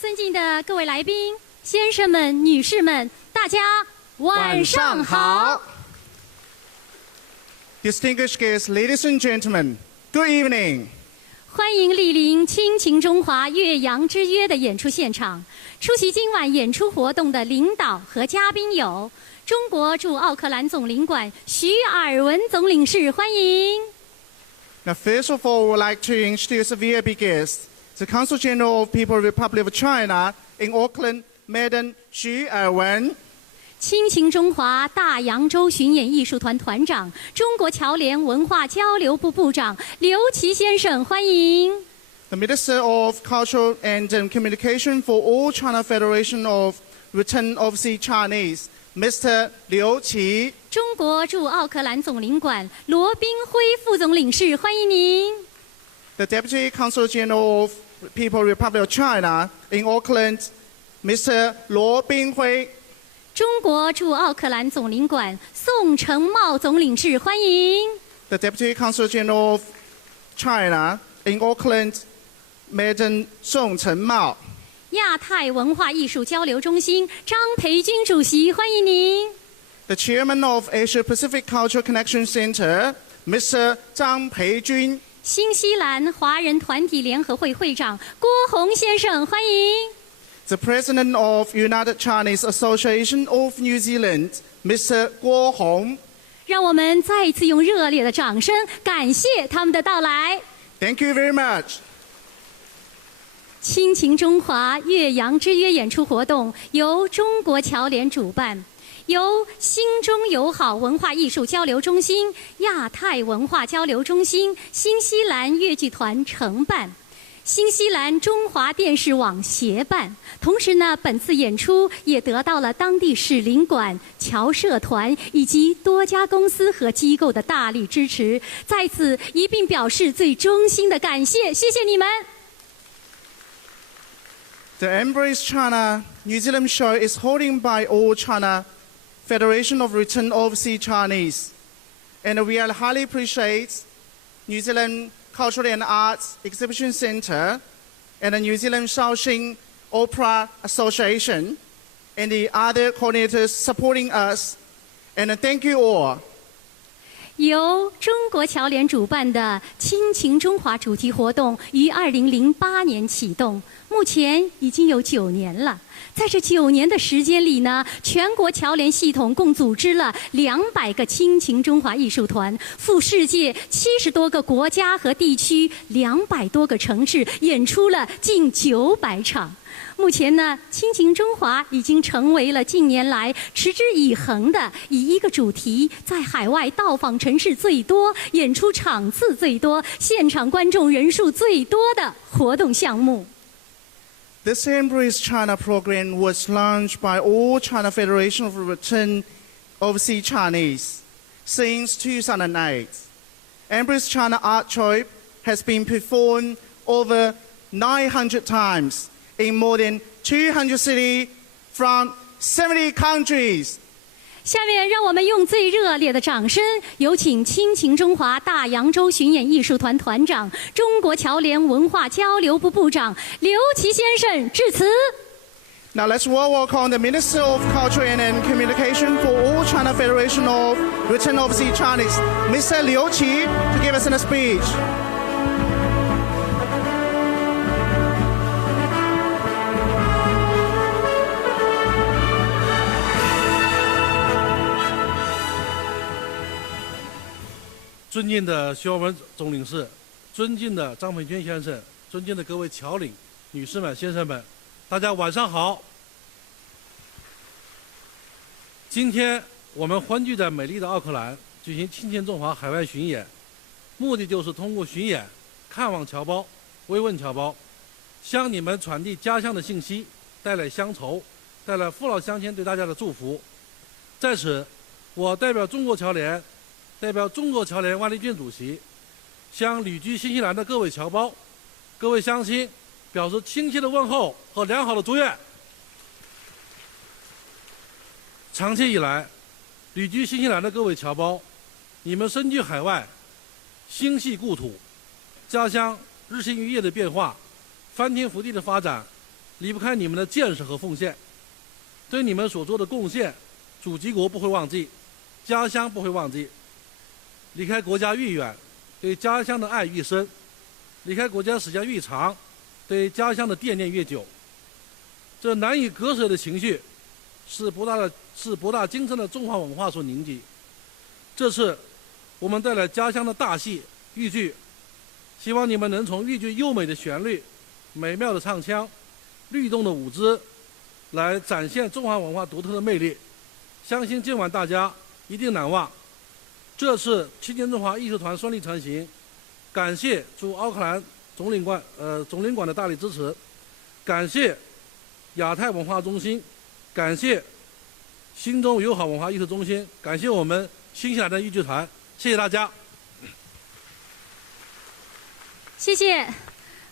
尊敬的各位来宾、先生们、女士们，大家晚上好。Distinguished guests, ladies and gentlemen, good evening. 欢迎莅临《亲情中华岳阳之约》的演出现场。出席今晚演出活动的领导和嘉宾有中国驻奥克兰总领馆徐尔文总领事，欢迎。Now, first of all, we'd like to introduce a VIP guest, the Consul General of People's Republic of China in Auckland, Madam Xu Erwen. 亲情中华大洋洲巡演艺术团团长、中国侨联文化交流部部长刘琦先生，欢迎。The Minister of Culture and Communication for All China Federation of Return Overseas Chinese, Mr. Liu Qi. 中国驻奥克兰总领馆罗宾辉副总领事，欢迎您。The Deputy Consul General of People's Republic of China in Auckland, Mr. Luo Binghui. 中国驻奥克兰总领馆宋承茂总领事，欢迎。The Deputy Consul General of China in Auckland, Madam Song Chengmao. 亚太文化艺术交流中心张培军主席，欢迎您。The Chairman of Asia Pacific Cultural Connection Center, Mr. Zhang Peijun. 新西兰华人团体联合会会长郭宏先生，欢迎。The President of United Chinese Association of New Zealand, Mr. Guo Hong. 让我们再一次用热烈的掌声感谢他们的到来。Thank you very much. 亲情中华岳阳之约演出活动由中国侨联主办，由新中友好文化艺术交流中心、亚太文化交流中心、新西兰越剧团承办，新西兰中华电视网协办。同时呢，本次演出也得到了当地使领馆、侨社团以及多家公司和机构的大力支持，在此一并表示最衷心的感谢，谢谢你们。The Embrace China New Zealand show is holding by All China Federation of Return Overseas Chinese, and we highly appreciate New Zealand Cultural and Arts Exhibition Center and the New Zealand Shaoxing Opera Association and the other coordinators supporting us, and thank you all. 由中国侨联主办的亲情中华主题活动于2008年启动，目前已经有9年了。在这9年的时间里呢，全国侨联系统共组织了200个亲情中华艺术团，赴世界70多个国家和地区，200多个城市，演出了近900场。目前呢，亲情中华已经成为了近年来持之以恒的以一个主题在海外到访城市最多、演出场次最多、现场观众人数最多的活动项目。This Embrace China program was launched by All China Federation of Return Overseas Chinese since 2008. Embrace China Art Troupe has been performed over 900 times in more than 200 cities from 70 countries. 下面让我们用最热烈的掌声，有请亲情中华大洋洲巡演艺术团团长、中国侨联文化交流部部长刘琦先生致辞。Now let's welcome the Minister of Culture and Communication for All China Federation of Return Overseas Chinese, Mr. Liu Qi, to give us a speech. 尊敬的徐尔文总领事，尊敬的张培军先生，尊敬的各位侨领、女士们、先生们，大家晚上好。今天我们欢聚在美丽的奥克兰举行亲情中华海外巡演，目的就是通过巡演看望侨胞、慰问侨胞，向你们传递家乡的信息，带来乡愁，带来父老乡亲对大家的祝福。在此，我代表中国侨联，代表中国侨联万立俊主席，向旅居新西兰的各位侨胞、各位乡亲表示亲切的问候和良好的祝愿。长期以来，旅居新西兰的各位侨胞，你们身居海外，心系故土，家乡日新月异的变化，翻天覆地的发展，离不开你们的建设和奉献。对你们所做的贡献，祖籍国不会忘记，家乡不会忘记。离开国家愈远，对家乡的爱愈深；离开国家时间愈长，对家乡的惦念越久。这难以割舍的情绪，是博大精深的中华文化所凝集。这次我们带来家乡的大戏豫剧，希望你们能从豫剧优美的旋律、美妙的唱腔、律动的舞姿，来展现中华文化独特的魅力。相信今晚大家一定难忘。这次青年中华艺术团顺利成行，感谢驻奥克兰总领馆的大力支持，感谢亚太文化中心，感谢新中友好文化艺术中心，感谢我们新西兰的豫剧团，谢谢大家。谢谢，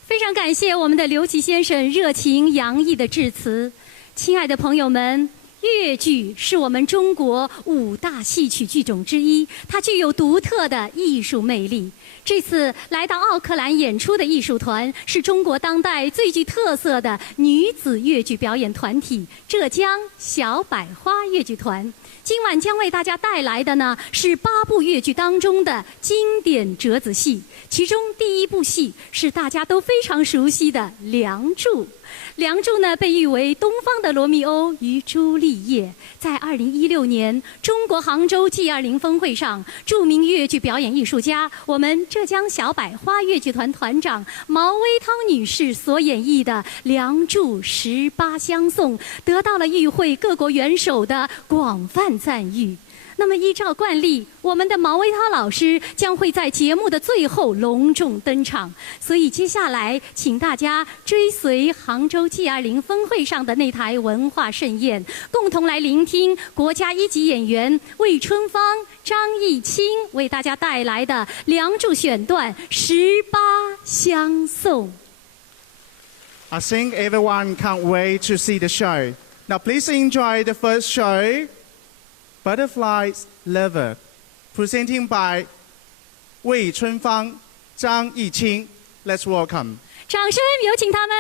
非常感谢我们的刘琦先生热情洋溢的致辞。亲爱的朋友们，粤剧是我们中国5大戏曲剧种之一，它具有独特的艺术魅力。这次来到奥克兰演出的艺术团是中国当代最具特色的女子粤剧表演团体——浙江小百花粤剧团。今晚将为大家带来的呢是8部粤剧当中的经典折子戏，其中第1部戏是大家都非常熟悉的《梁祝》。《梁祝》呢被誉为东方的罗密欧与朱丽叶。在2016年中国杭州 G20 峰会上，著名粤剧表演艺术家我们浙江小百花粤剧团团长毛薇涛女士所演绎的《梁祝18相送》得到了与会各国元首的广泛赞誉。那么依照惯例，我们的毛薇涛老师将会在节目的最后隆重登场，所以接下来请大家追随杭州 G20 峰会上的那台文化盛宴，共同来聆听国家1级演员魏春芳、张艺清为大家带来的《梁祝》选段18相送。 I think everyone can't wait to see the show. Now please enjoy the first show, Butterflies Lover, presenting by Wei Chunfang, Zhang Yiqing. Let's welcome. 掌声有请他们。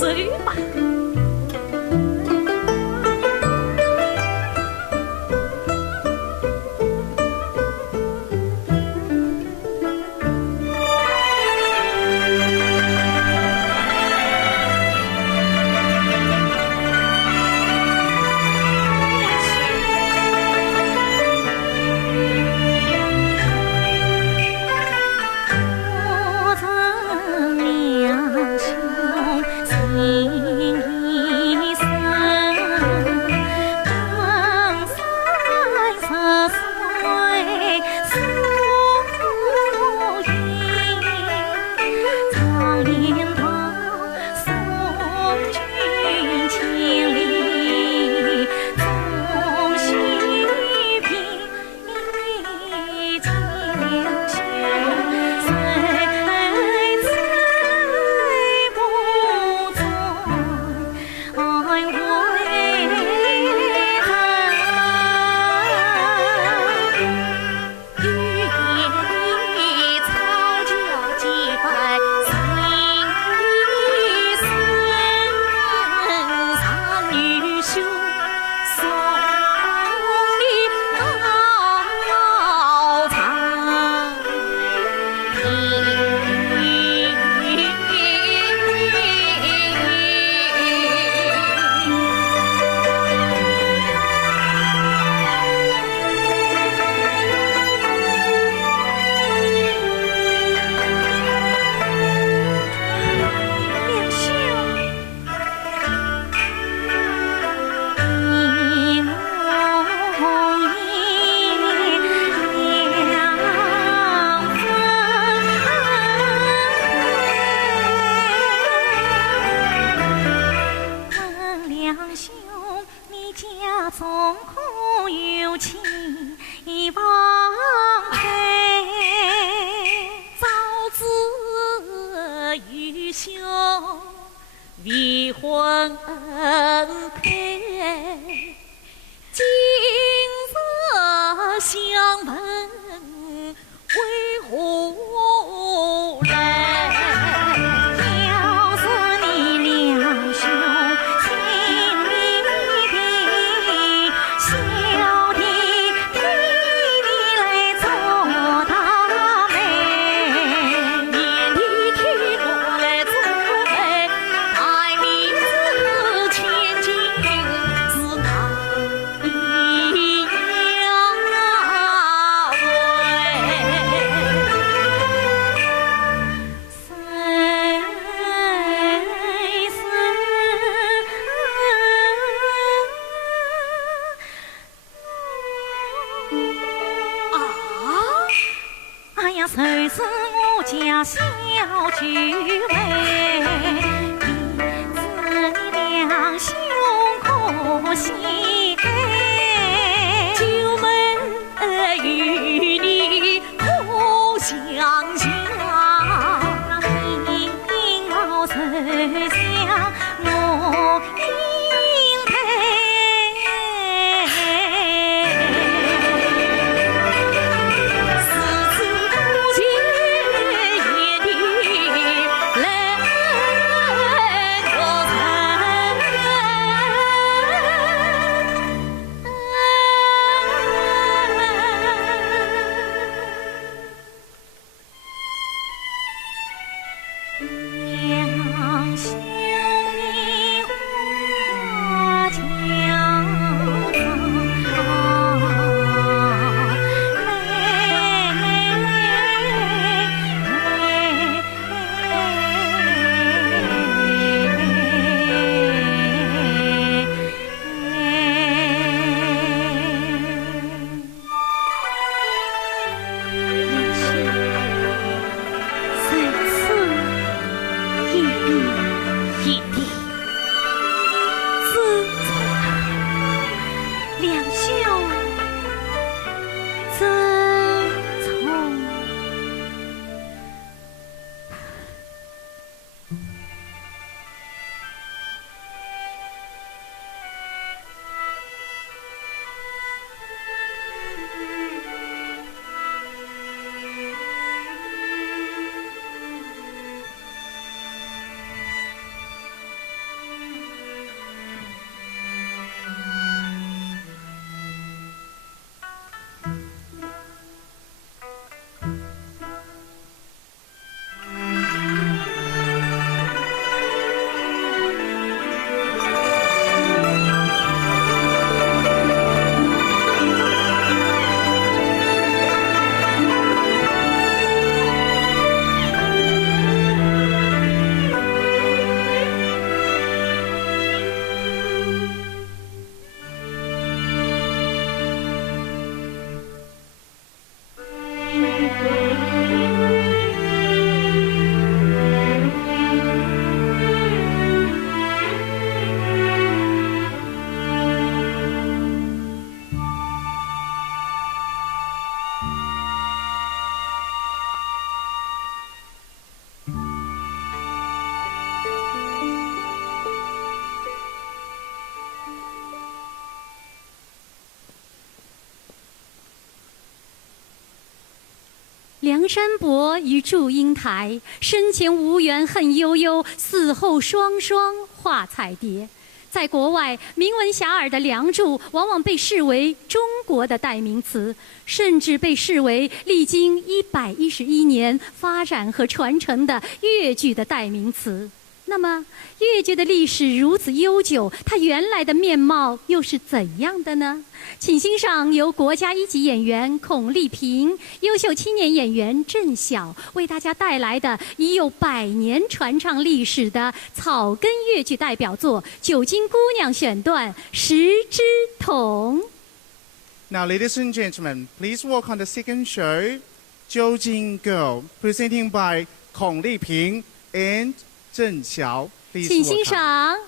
走吧。总可有情望配，早知愚兄未婚配，今日相问为何来？谁是我家小菊妹？你子两兄可惜，九妹与你可相像，因老受想我应配。两兄山伯与祝英台，生前无缘恨悠悠，死后双双化彩蝶。在国外，名闻遐迩的《梁祝》往往被视为中国的代名词，甚至被视为历经111年发展和传承的粤剧的代名词。那么，粤剧的历史如此悠久，它原来的面貌又是怎样的呢？请欣赏由国家一级演员孔丽萍、优秀青年演员郑晓为大家带来的已有100年传唱历史的草根粤剧代表作《九金姑娘》选段《十之筒》。 Now, ladies and gentlemen, please welcome the second show, Jiujing Girl, presenting by Kong Liping and 郑晓。Please 请欣 welcome. 赏。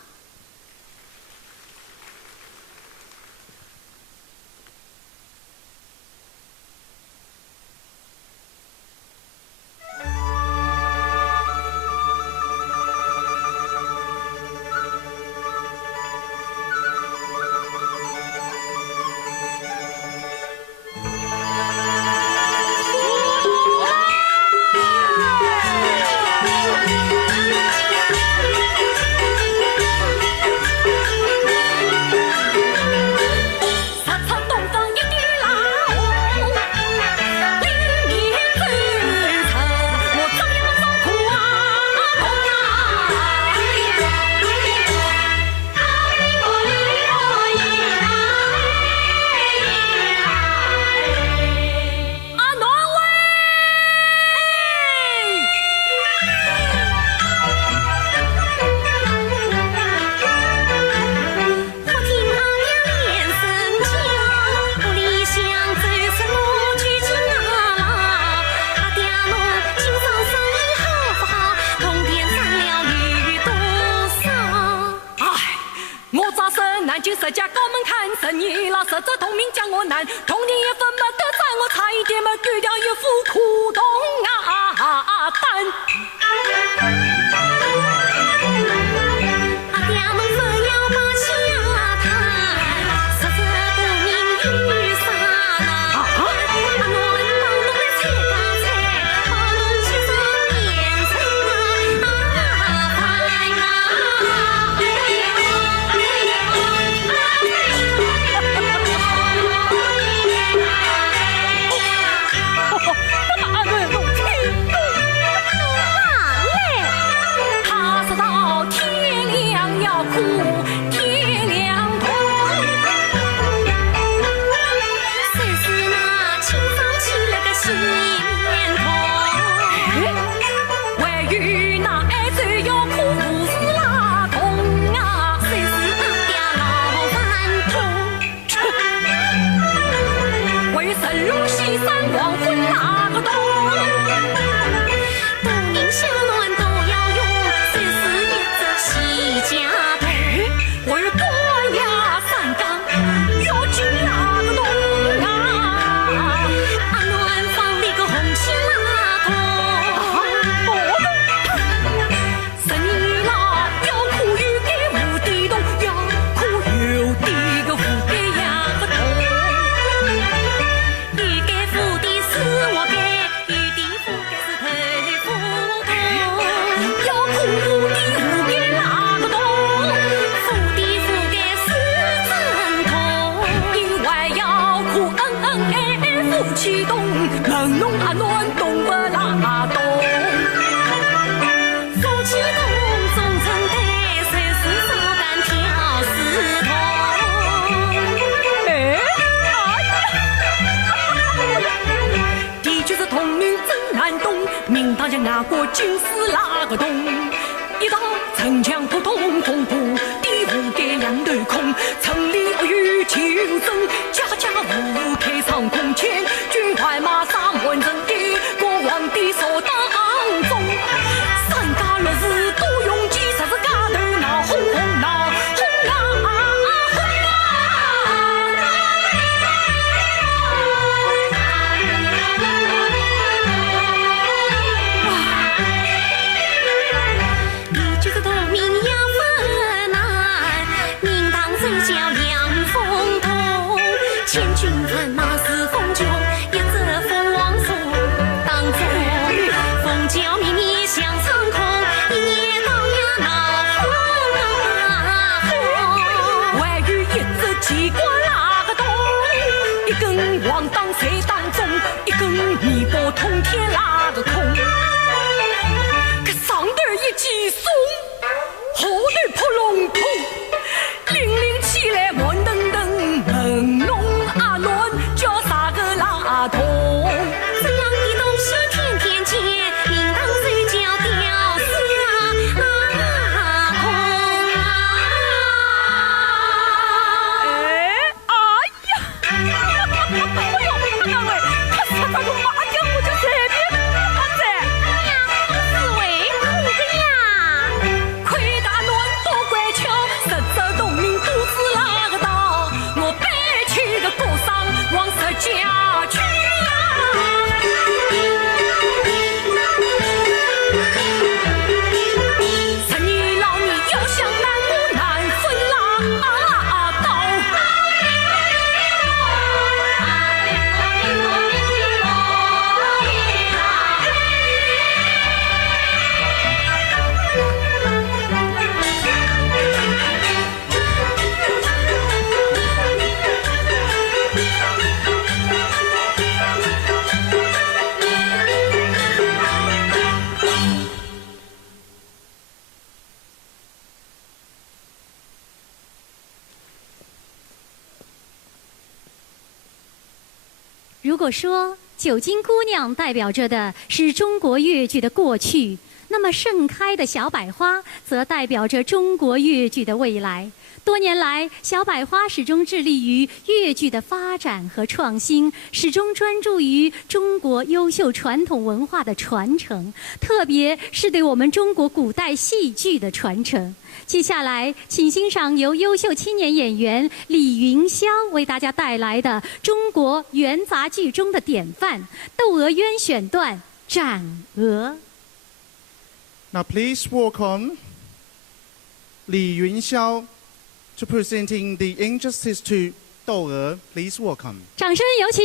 十家高门看生意了，十则同名将我难，同年也分不得在我差一点嘛，丢掉一副苦冬蛋。阿爹们不要把下谈，十则同名与啥啦？阿侬帮侬来猜家猜，帮侬去上面层启动，能弄啊乱动不拉动，夫妻洞总成对，谁是手干挑丝筒。的确是童女真难懂，明大人牙过尽是那个洞，一道城墙扑通风布，地户给两头空，城里恶语求生，家家户户开仓空前。军怀马上完成的国王的所当中，三家乐事都用计，啥子家头闹哄哄闹哄你这个透明呀分难，名堂手叫两风筒，千军万马是风穷。一则凤凰树，当作机关那个洞，一根王当谁当中，一根米波通天那个空。可上头一记松，后头扑龙头，零零起来稳登登，朦胧啊乱，叫啥个拉通？这样的东西天天见，应当谁叫屌丝啊空啊！哎呀！哎呦，那位，他啥子个麻将我就这边他在。哎呀，是为苦个呀！亏大乱多乖巧，实则洞明肚子拉个大，我背起个高sang往石家去十年老你要想难不难分啦道。如果说九金姑娘代表着的是中国越剧的过去，那么盛开的小百花则代表着中国越剧的未来。多年来，小百花始终致力于越剧的发展和创新，始终专注于中国优秀传统文化的传承，特别是对我们中国古代戏剧的传承。接下来，请欣赏由优秀青年演员李云霄为大家带来的中国元杂剧中的典范《窦娥冤》选段《斩娥》。Now please welcome Li Yunxiao to presenting the injustice to 窦娥. Please welcome. 掌声有请。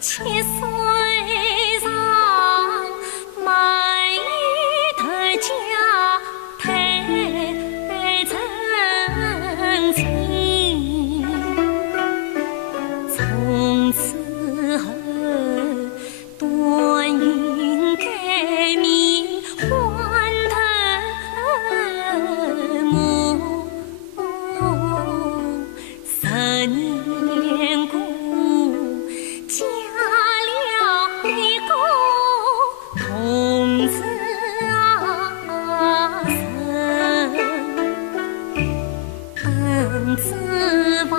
7岁上满意的家配成亲，从此后端云改名换头目，10年过嫁了一个童子身，本指望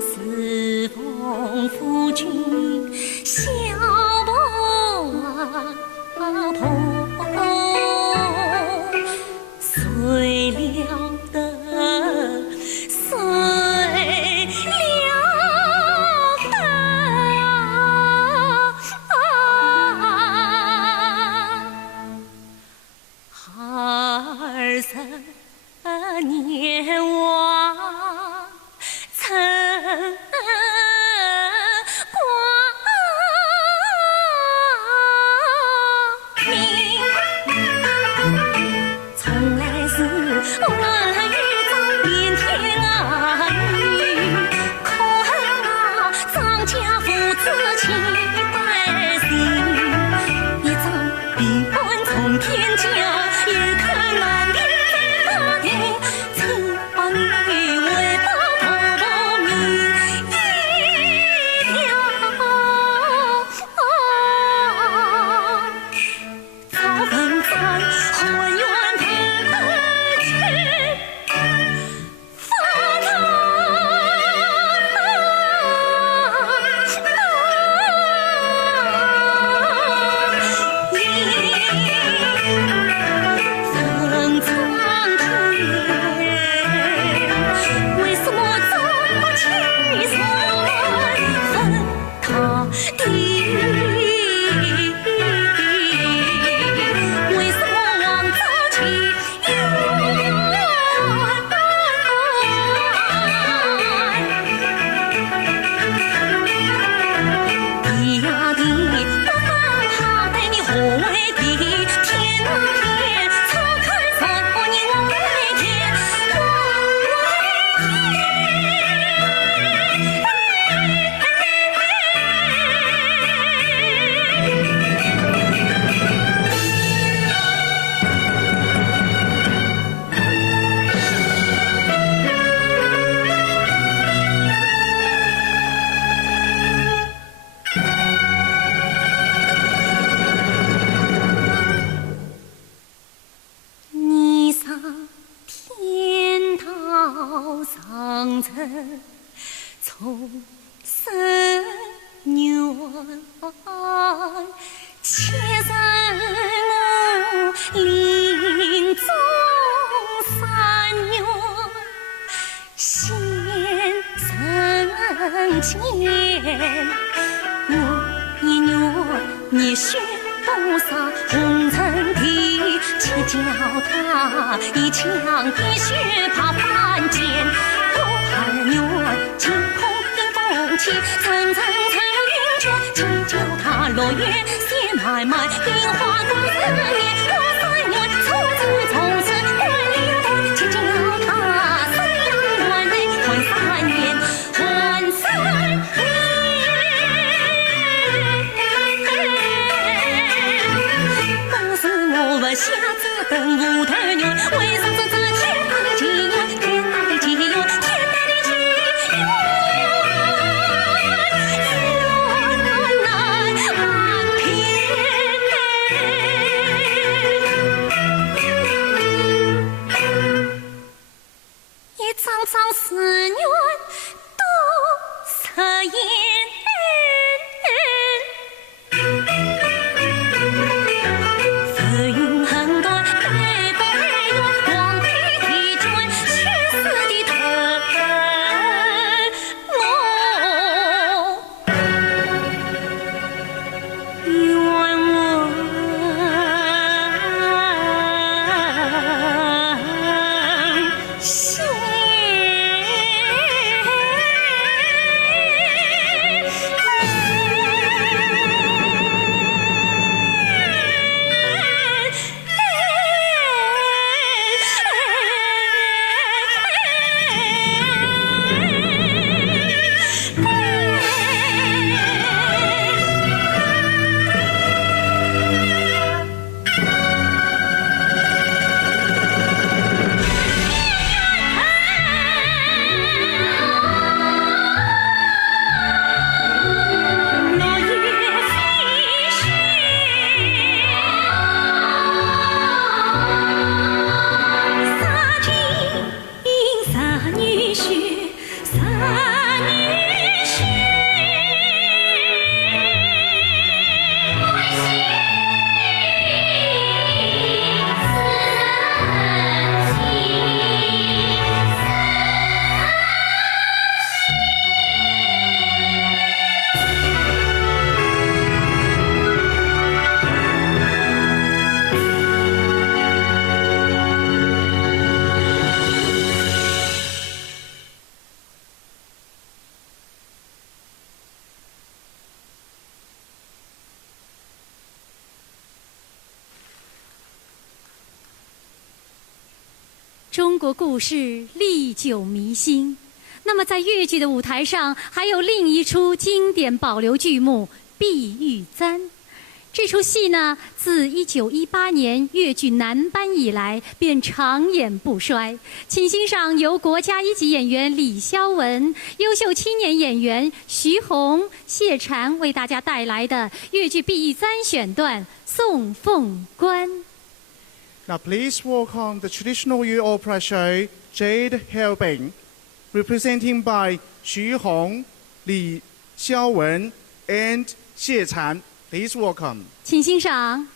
侍奉夫君小婆婆，谁料得谁料得20年望成光明，从来是我与张变天儿女，可恨啊张家父子齐百姓，一张笔官从天降，一看南边在打听，此把你为报头名，一条早分在婚缘头去发财。分苍天，为什么总不起身分他地？为什么王早起地呀地，不放他对你何为地？天啊天，错开说你我为天，你上天堂上层从生缘，切身我临终三愿，先生前我一愿你许多少红尘地，且叫他一腔碧血怕凡间，我还愿晴空迎风起，层层层云卷，且叫他落月写买卖，樱花光4年，我3愿初次从此关离婚，且叫他生养软肋还3年，还3年。都是我不下子等无头缘，为啥子这天大的机缘，天大的机缘，天大的机缘，缘难安平。中国故事历久弥新。那么，在越剧的舞台上，还有另一出经典保留剧目《碧玉簪》。这出戏呢，自1918年越剧南班以来，便长演不衰。请欣赏由国家一级演员李肖文、优秀青年演员徐宏、谢婵为大家带来的越剧《碧玉簪》选段《送凤冠》。Now please welcome the traditional Yu opera show Jade Helbing, representing by Xu Hong, Li Xiaowen, and Xie Chan. Please welcome. 请欣赏。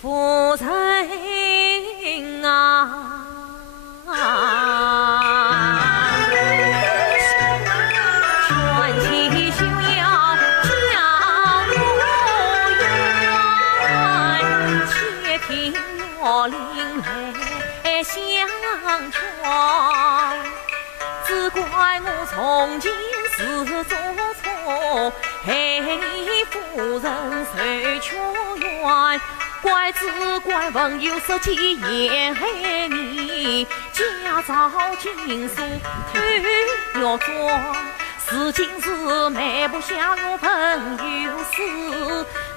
夫人啊，全体休要将我怨，且听我另类相传。只怪我从前是做错，害夫人受屈冤。怪只怪朋友设计陷害你，假造情书偷药妆。事情是瞒不下我朋友事，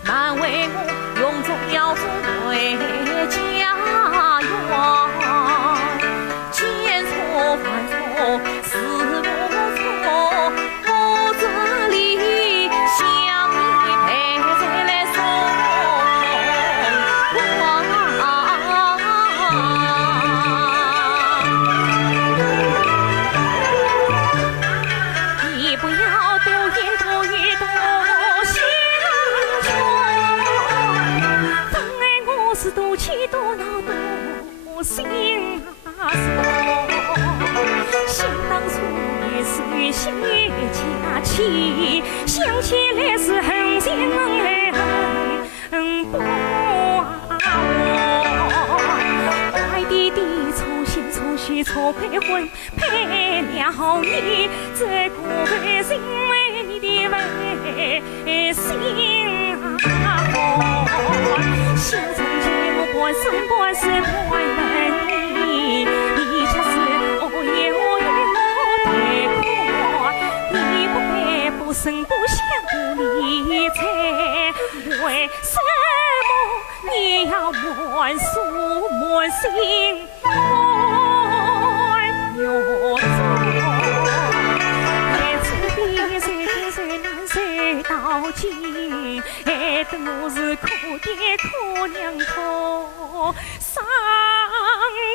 难为我用中药做回家园。见错犯错是我错，我这里向你赔罪来送。你不要多言多语多相劝，妨碍我是多气多恼多心酸。想当初也是心假期，想起来是恨心恨不完。坏弟弟粗心粗许错配婚配了你，这个为是因为你的违心啊！想从前我半生半世爱问你，你却是哦耶哦耶我太快，你不该不声不响不理睬，为什么你要满诉满心爱哟爱子比谁难谁到今，爱得我是可爹可娘可伤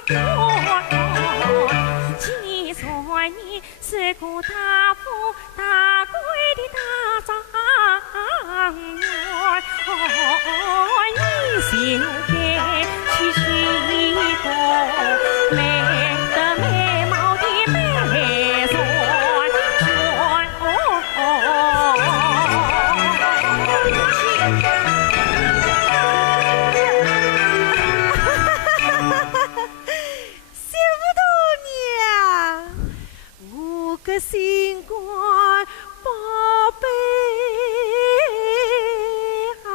感。既然你是个大富大贵的大丈人，你就该去许个美的美貌的美人心肝宝贝啊！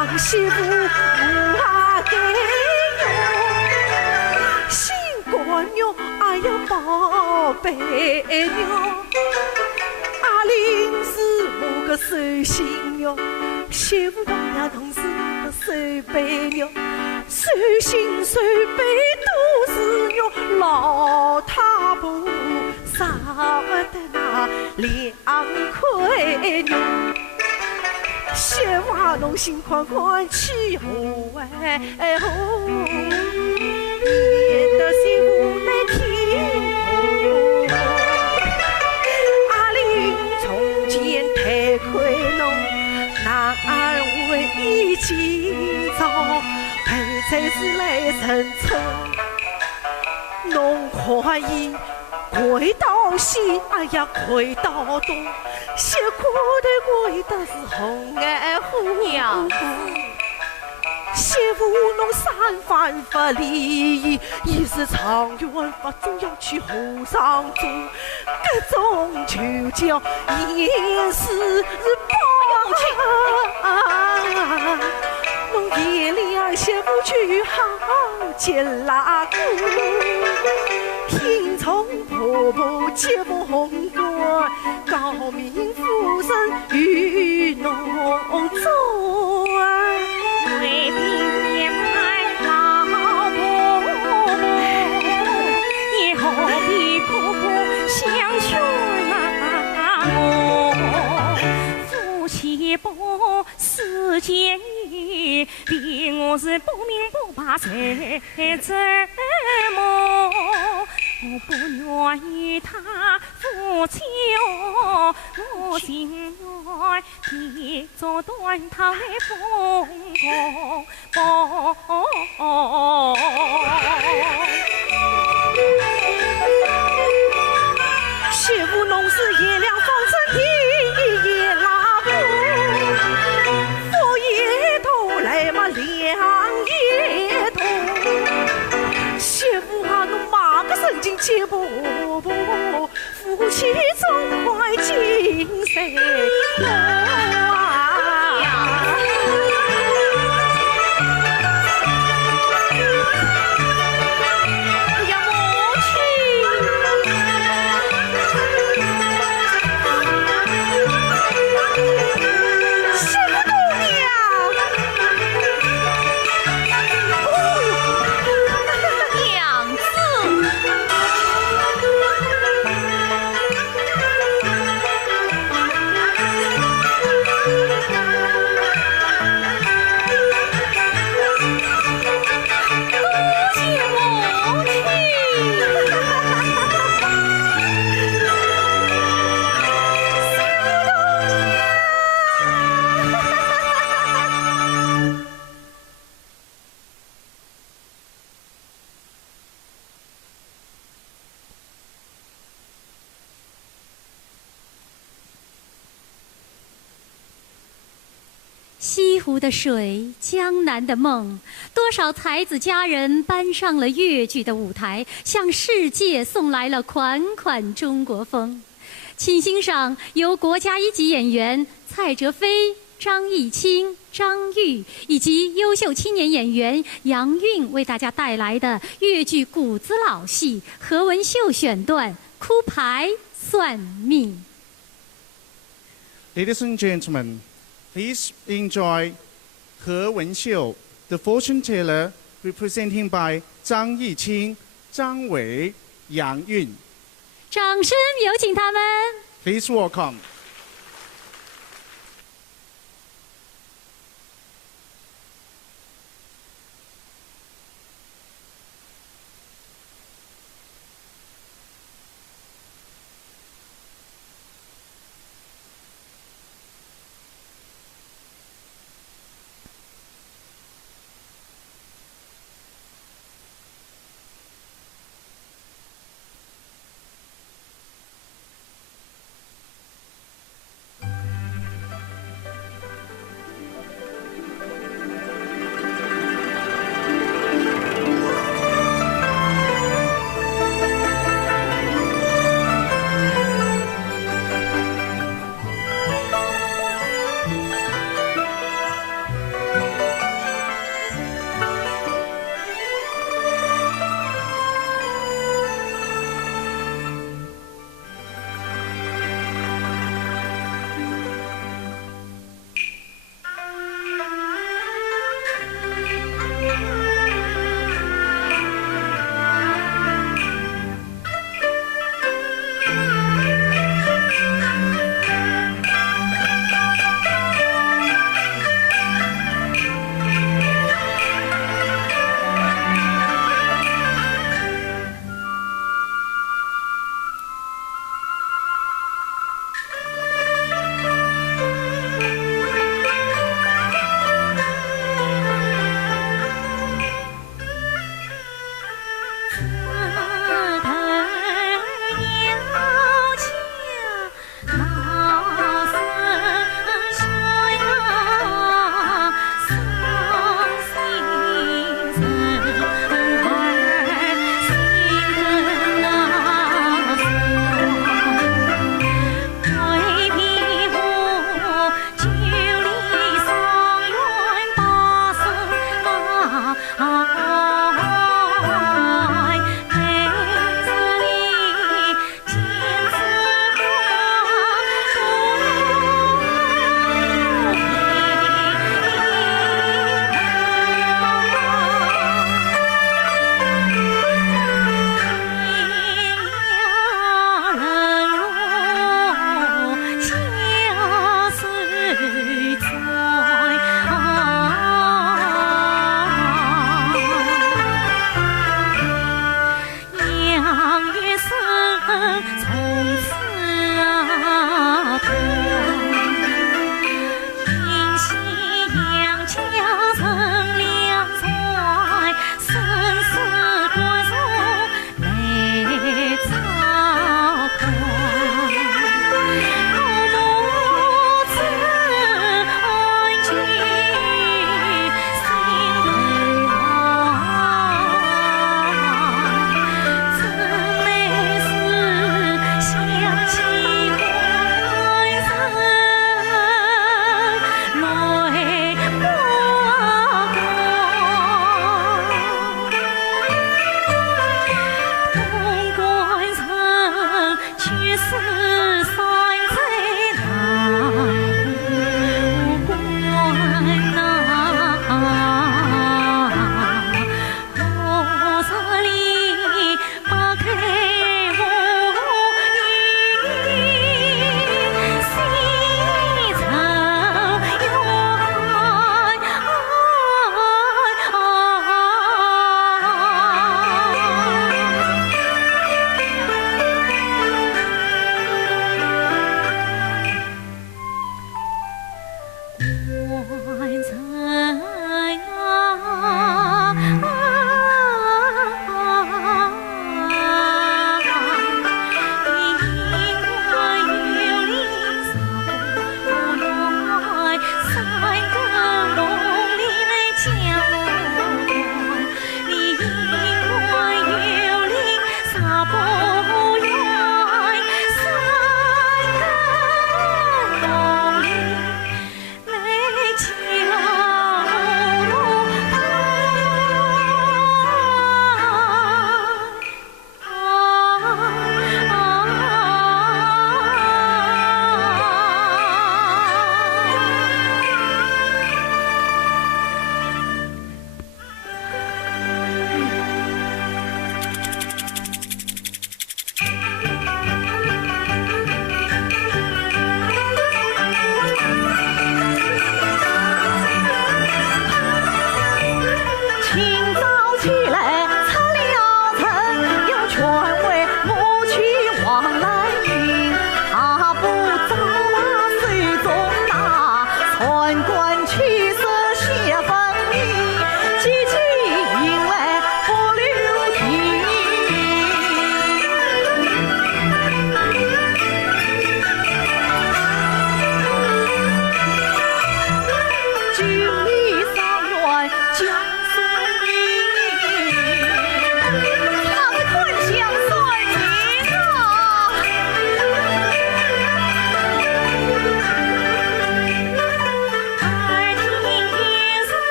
儿媳妇我给哟，新姑娘哎呀宝贝娘，阿玲是我个寿星娘，媳妇当呀同是我个寿贝娘，寿星寿贝都是娘，老太婆少得那2块肉。媳妇啊，侬心宽宽去何哎吼，免得媳妇来听我。阿玲从前太亏侬，哪为今朝陪才是来认错。侬可以跪到西，哎呀跪到东，辛苦的跪的是红爱虎娘子。媳妇侬三番不离，一时长远不总要去和尚做，各种求教也是帮。侬夜里儿媳妇去好接拉姑，听从婆婆接不红果，高明夫人与侬做啊。为民也爱老婆，也何必苦苦相劝我？夫妻不是奸义，逼我是不明不白才折磨。我不愿意他夫妻哦，我情愿地做断头的风光。媳妇侬是夜亮风尘的夜拉布，佛爷头来嘛两夜头，媳妇啊侬马个神经接不夫妻总快精神西湖的水，江南的梦，多少才子佳人搬上了越剧的舞台，向世界送来了款款中国风。请欣赏由国家一级演员蔡哲飞、张艺清、张玉以及优秀青年演员杨韵为大家带来的越剧骨子老戏何文秀选段《哭牌算命》。 Ladies and gentlemen, please enjoy He Wenxiu, the fortune teller, representing by Zhang Yiqing, Zhang Wei, Yang Yun. 掌声有请他们。 Please welcome.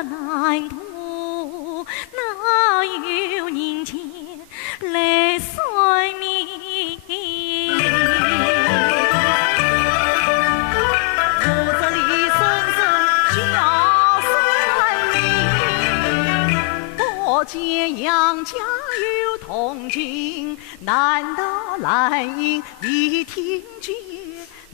难渡，哪有人间来算命？我这里声声叫算命，我见杨家有铜镜，难道兰英未听见？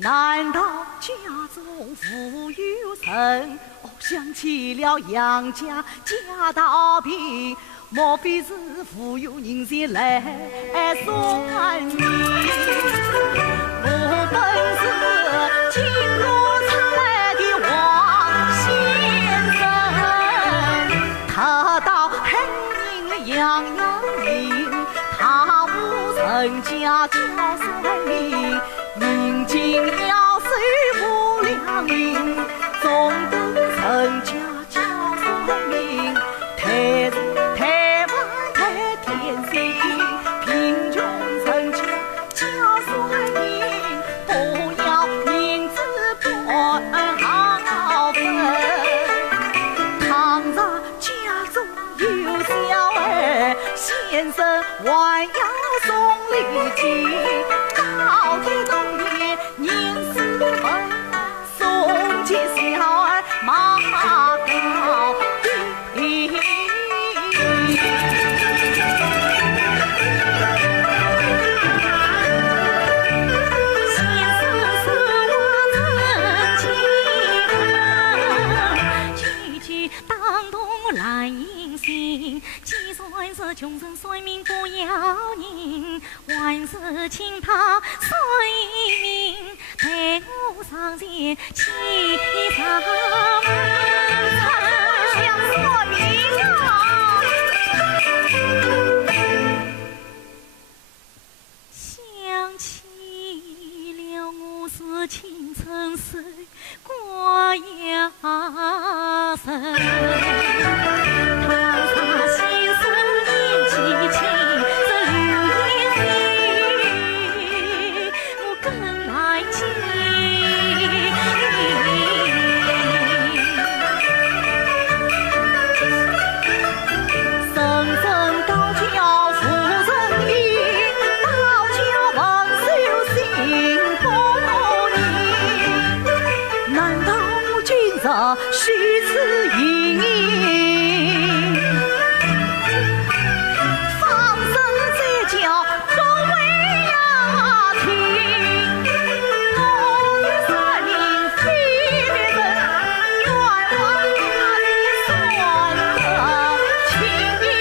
难道家中富有神？哦，想起了杨家家大病，莫非是富有人才来算命？我本是金罗出来的王先生，他到恨人杨阳明，他无曾家教算命。宁静要守不良民，总不曾家教算命。台湾台天星，贫穷曾家教算命。不要名字不好分，倘若家中有小儿，先生还要送礼金。到天东边年四分，送接小儿马高低。先生是我曾经句句当动兰英心，就算是穷人算命不要紧，还是请他算命，陪我上前去上门。想算命啊！想起了我是青春时过呀生。虚此应应，放声再叫各位呀听，我的算命非别人，冤枉他的算情意。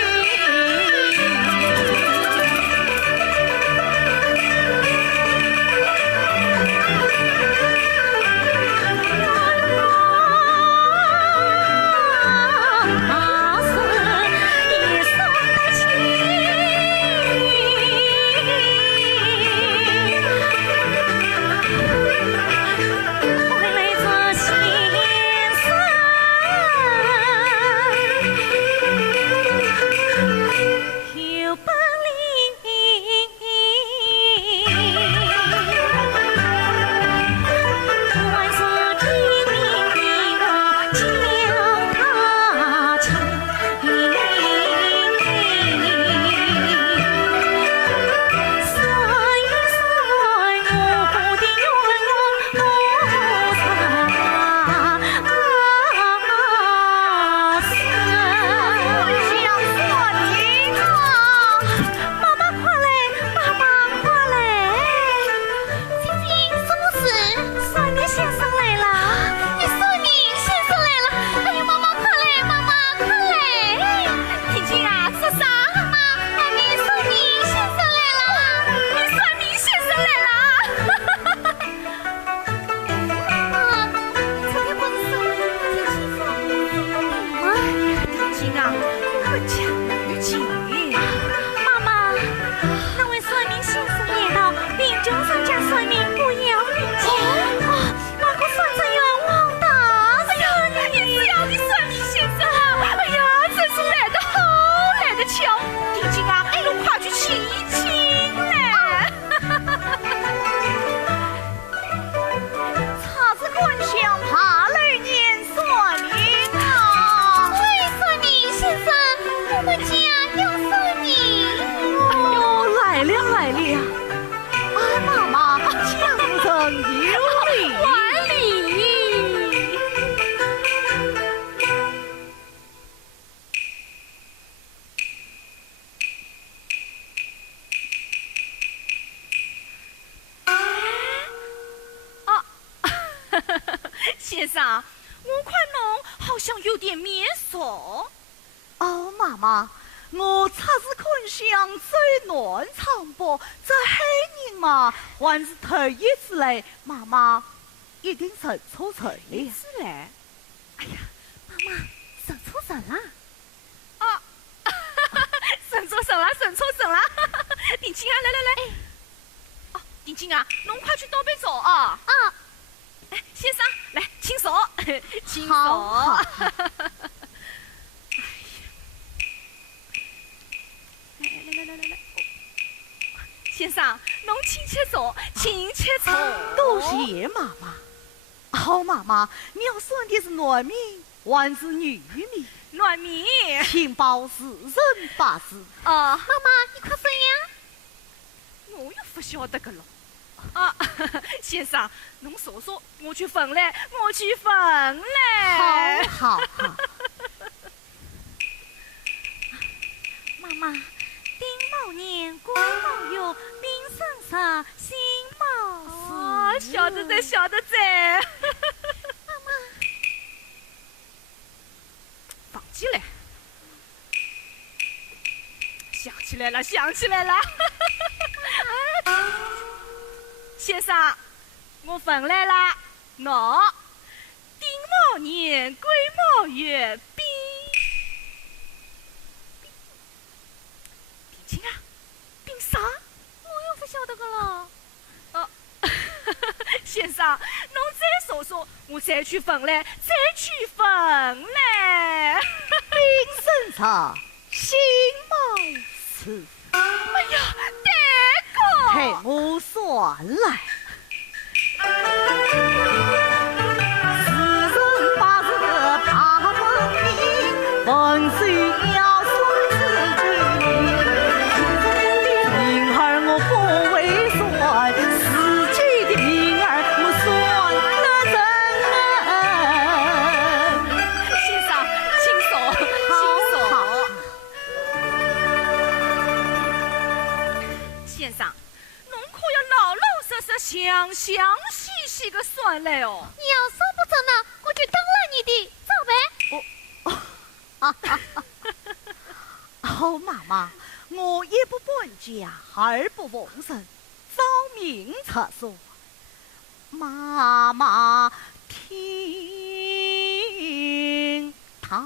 先生，我看侬好像有点面熟。哦，妈妈，我测试看相最难唱播，这黑人嘛，还是头一次来，妈妈一定认错人了。是嘞。哎呀，妈妈，认错人了。啊，认错人了，认错人了。丁静啊，来来来。哦，丁静啊，侬快去倒杯茶啊。啊。哎，先生，来请坐，请好坐。来，先生，侬请吃茶，请吃茶。多谢妈妈。好，妈妈，你要算的是软米还是玉米？软米。请保是人把事。啊，妈妈，你快分呀！我又不晓得个了。啊，先生，侬说说，我去分嘞，我去分嘞。好。妈妈，丁卯年，癸卯月，丙申日，辛卯时。晓得在，晓得在。妈妈，放弃了。想起来了，想起来了。先生，我分来了。喏，丁卯年，癸卯月，丙。丁静啊，丙啥？我又不晓得个了。哦，先生，侬再说说，我再去分嘞，再去分嘞。丙申日，辛卯时。哎呀，对个。陪我算来。四人八字的怕分明，分水要算自己命儿我不会算，自己的命儿我算得人。先生，请坐，请坐。先生，侬可要老老实实、详详细细的算来哦。你要说不准呢，我就当了你的，走呗。好，妈妈，我一不搬家，二不奉神，照明厕所。妈妈听他。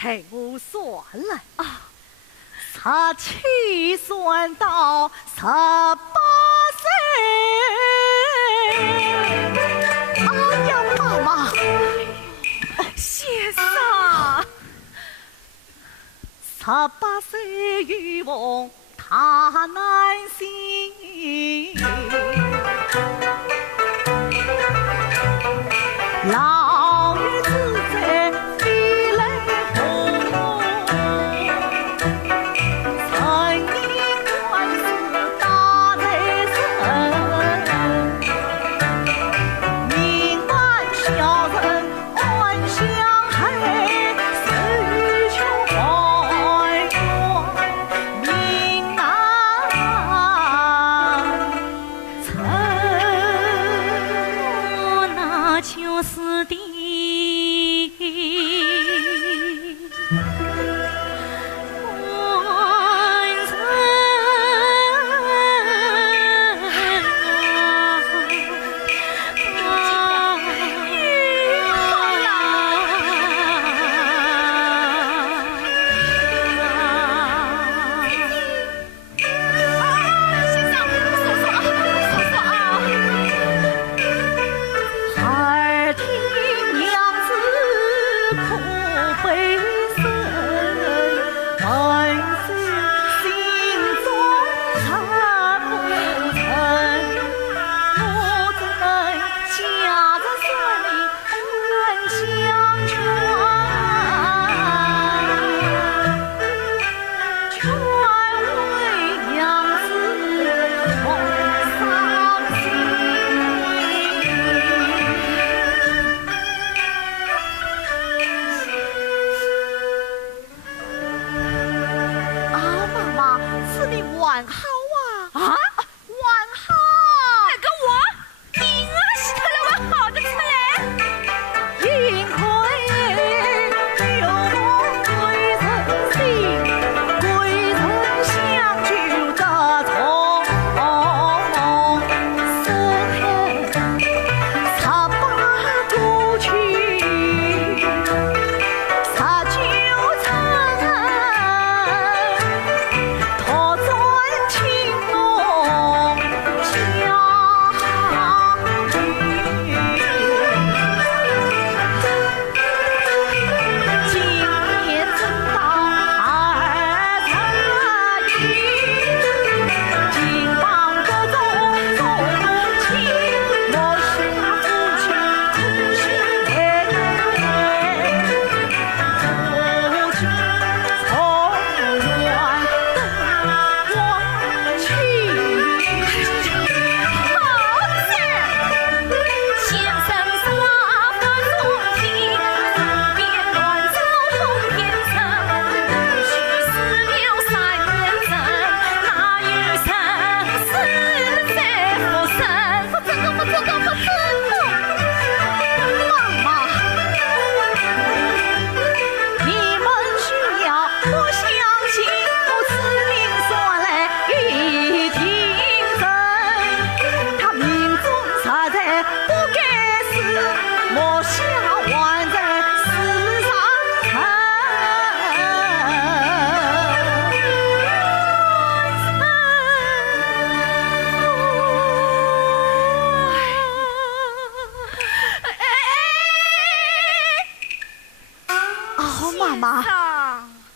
替我算来啊，17算到18岁。哎呀，妈妈，先生，18岁渔翁他难行。老日子在飞来红，曾因官司打在身，明晚小人暗相害，谁求还官命难成。那就是的。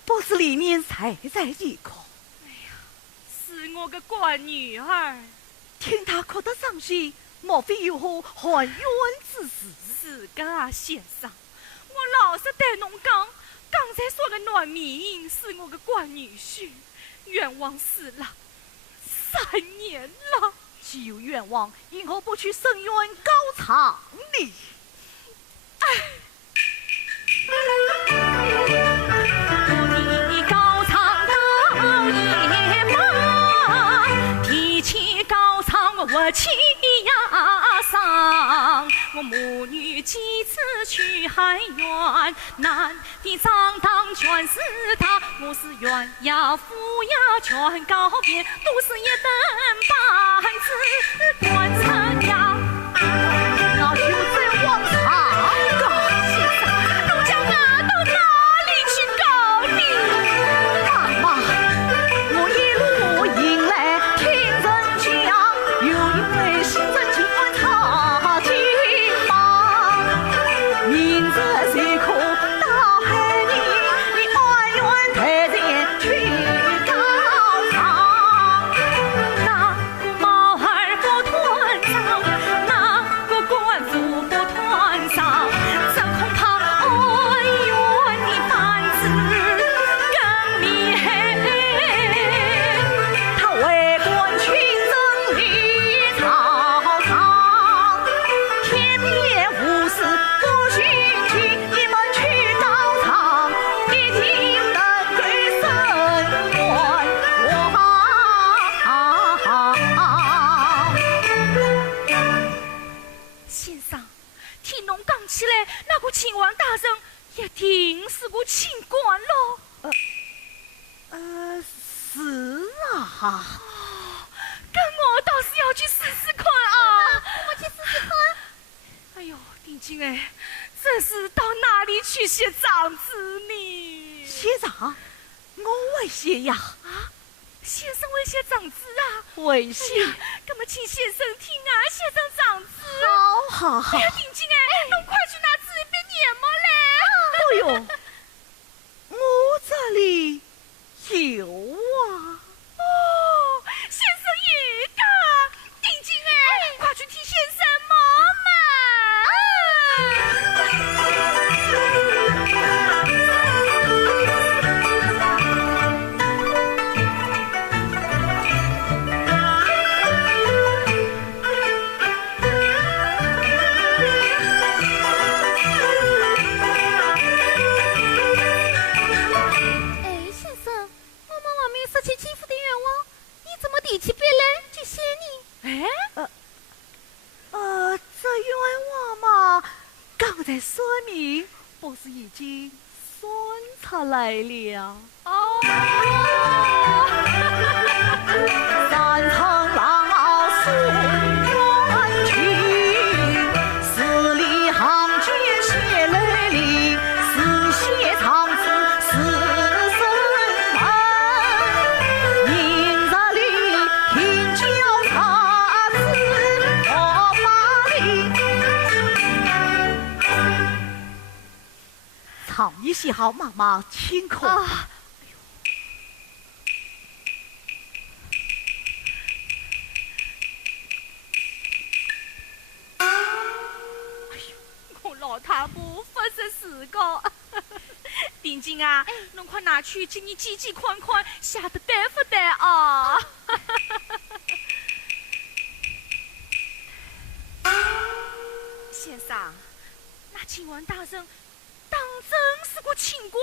不是里面才在一口。是我个乖女儿。听他哭得伤心，莫非有何含冤之事？是噶，先生，我老实对侬讲，刚才说的暖民是我的乖女婿，冤枉死了3年了。既有冤枉，因何不去申冤告偿呢？你告偿到夜晚，提起告偿我气压伤。我母女几次去喊冤，男的账当全是他，我是冤呀夫呀全告别，都是一等板子断成呀。那就在往常告，先生，侬叫俺到哪里去告你？妈妈，我一路迎来听人讲，有一位新人今晚插金榜，明着谁可到海里，你安冤抬人去告偿。那个猫儿不团上，那个官府不团上，这恐怕哀怨的担子更厉害。他为官群政立朝堂，天地无事不寻去，你们去告偿，一定能归深冤枉。先生，听侬讲起来，那个秦王大人一定是个清官喽。是啊，跟我倒是要去试试看啊！我去试试看。哎呦，丁金哎，这是到哪里去写账子呢？写账，我会写呀，啊，先生会写账子啊？会写。哎呀，那么请先生听啊，写上账子。好好。哎呀，丁金哎，侬快去拿纸笔研墨来。哎呦，我这里有啊。哦，先生有个，丁金哎，快去替先生忙哎，先生，我们外面失去欺负的愿望，你怎么提起笔来去写呢？哎，这冤枉嘛，刚才说明不是已经算出来了？哦，三层老树冤屈，十里行间血泪淋，四血长子四生门，明日里听教查子我法令。唱一写好，妈妈请口。我老太婆不识时个。丁金啊，侬快拿去，请你几几款款写得对不对啊？先生，那秦王大人当真是个清官，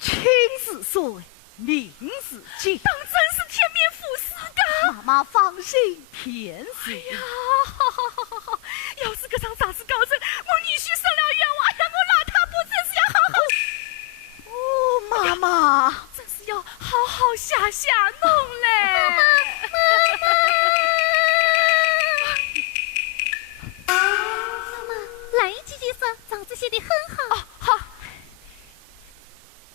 亲自说，明自尽。当真是天面父死的。妈妈放心，天是。哎呀，好，要是这场仗子搞成，我女婿受了冤枉，哎呀，我老太婆真是要好好。妈妈，真是要好好吓吓弄嘞！妈妈，来一句就说，账子写得很好。哦，好。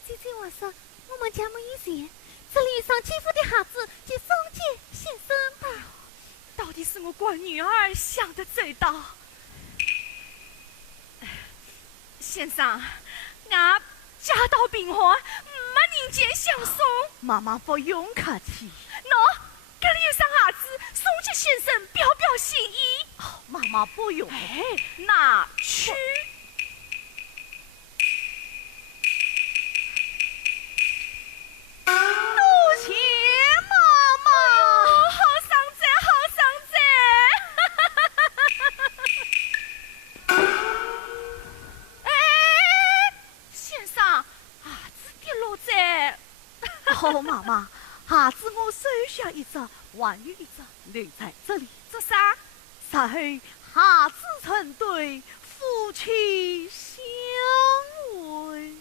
姐姐我说，我们家没有钱，这里遇上欺负的孩子，就送去献身吧。到底是我乖女儿想得最到。先生，俺家道贫寒，没人间相送。妈妈不用客气。喏，这里有双鞋子，送给先生表表心意。妈妈不用。哎，拿去。多谢妈妈。好伤者，好伤者。哎，先生，鞋子跌落在。哦，妈妈，鞋子我手下一只，万有一只留在这里。做啥？才后鞋子成对，夫妻相会。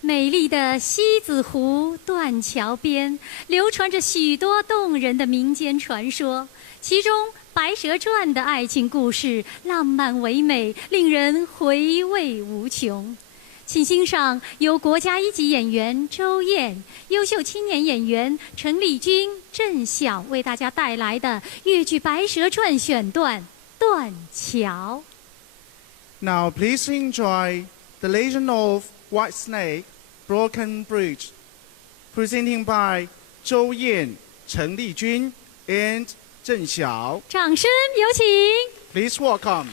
美丽的西子湖断桥边，流传着许多动人的民间传说，其中《白蛇传》的爱情故事浪漫唯美，令人回味无穷。请欣赏由国家一级演员周燕、优秀青年演员陈丽君、郑晓为大家带来的粤剧《白蛇传》选段《断桥》。 Now please enjoy the legend of White Snake, Broken Bridge, presenting by Zhou Yan, Chen Lijun, and Zheng Xiao. 掌声有请。 Please welcome.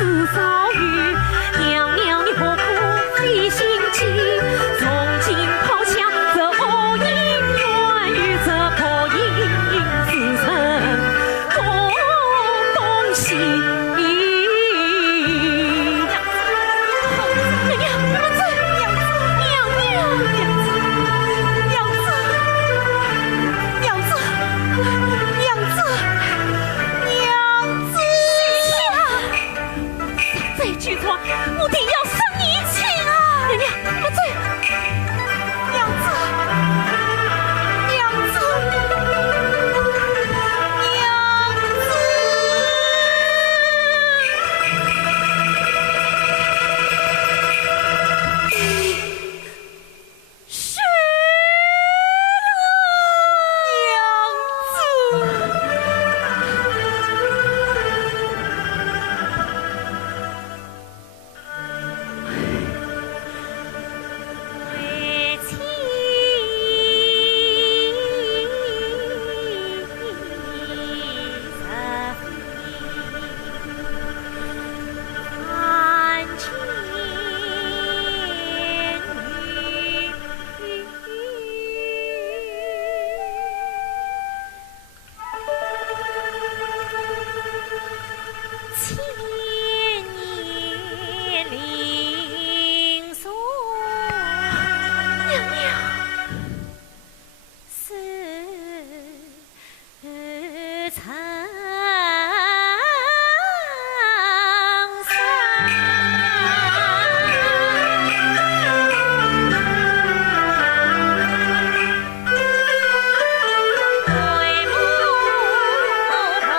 是少女，娘娘你何苦费心机？从今抛下这恶姻缘与这破影似成共东西。去错，目的要生你气啊！娘娘，不对，娘子，娘子，娘子，是了，娘子。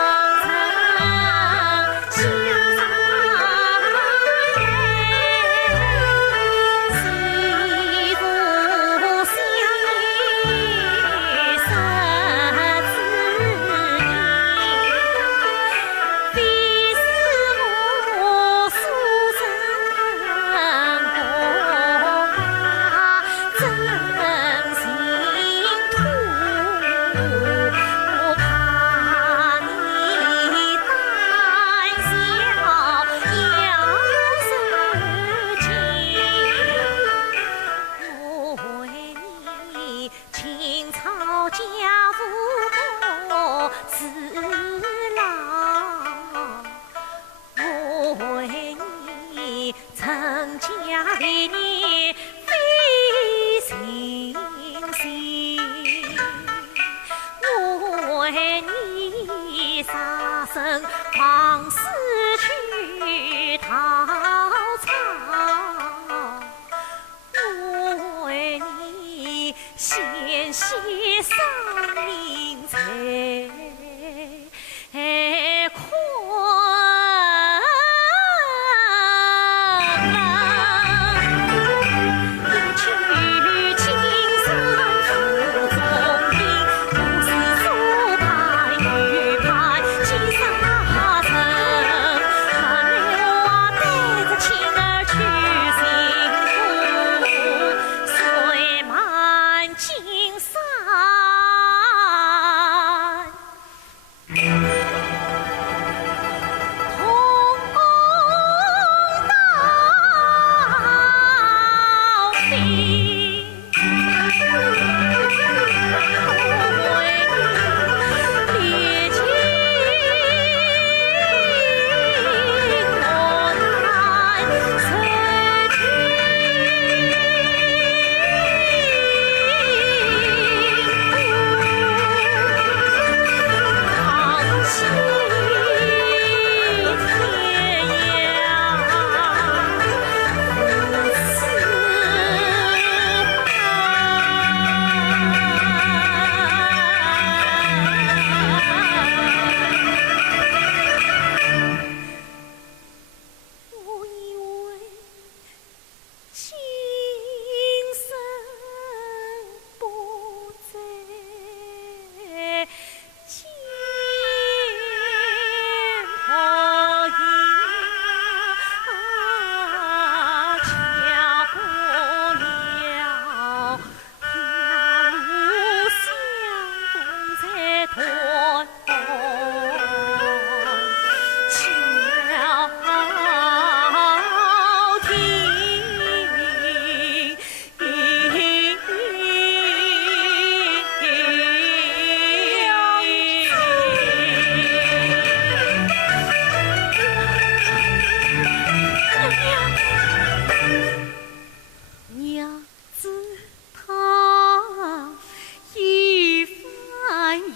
往事去逃藏，我为你献血丧命才快乐。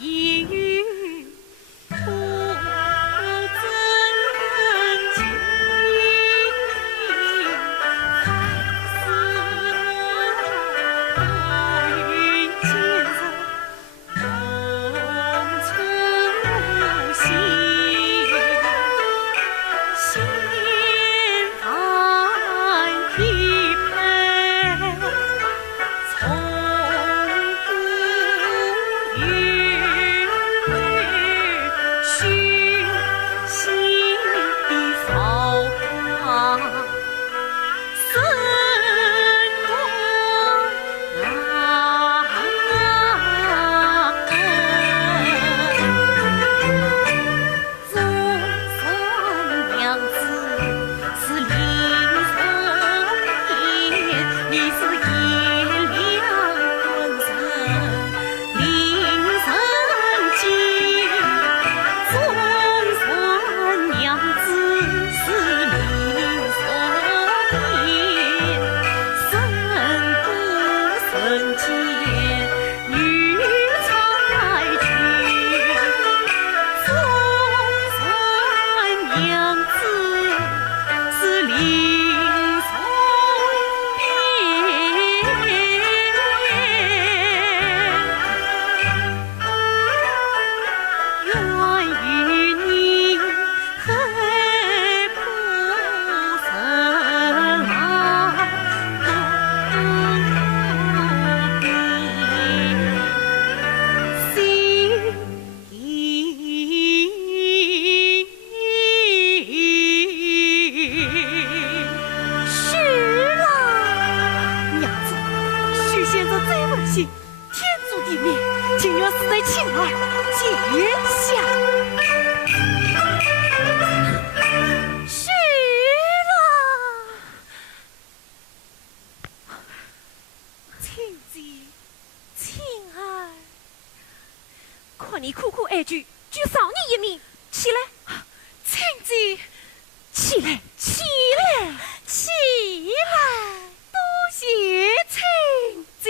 一语不怎能记，似我多云间梦成无心，心烦意佩，从不语虚心韶华森中总算娘子是临风天，你是炎凉滚生临生机，总算娘子是临风天，生不生见女才去，总算娘子是临风天，愿与你黑菩萨是啊，娘子，许仙子最温馨，天诛地灭，情愿死在青儿阶下。是了，青子，青儿，看你苦苦哀句，举少你一命，起来，青子，起来，起来，起来，多谢青子。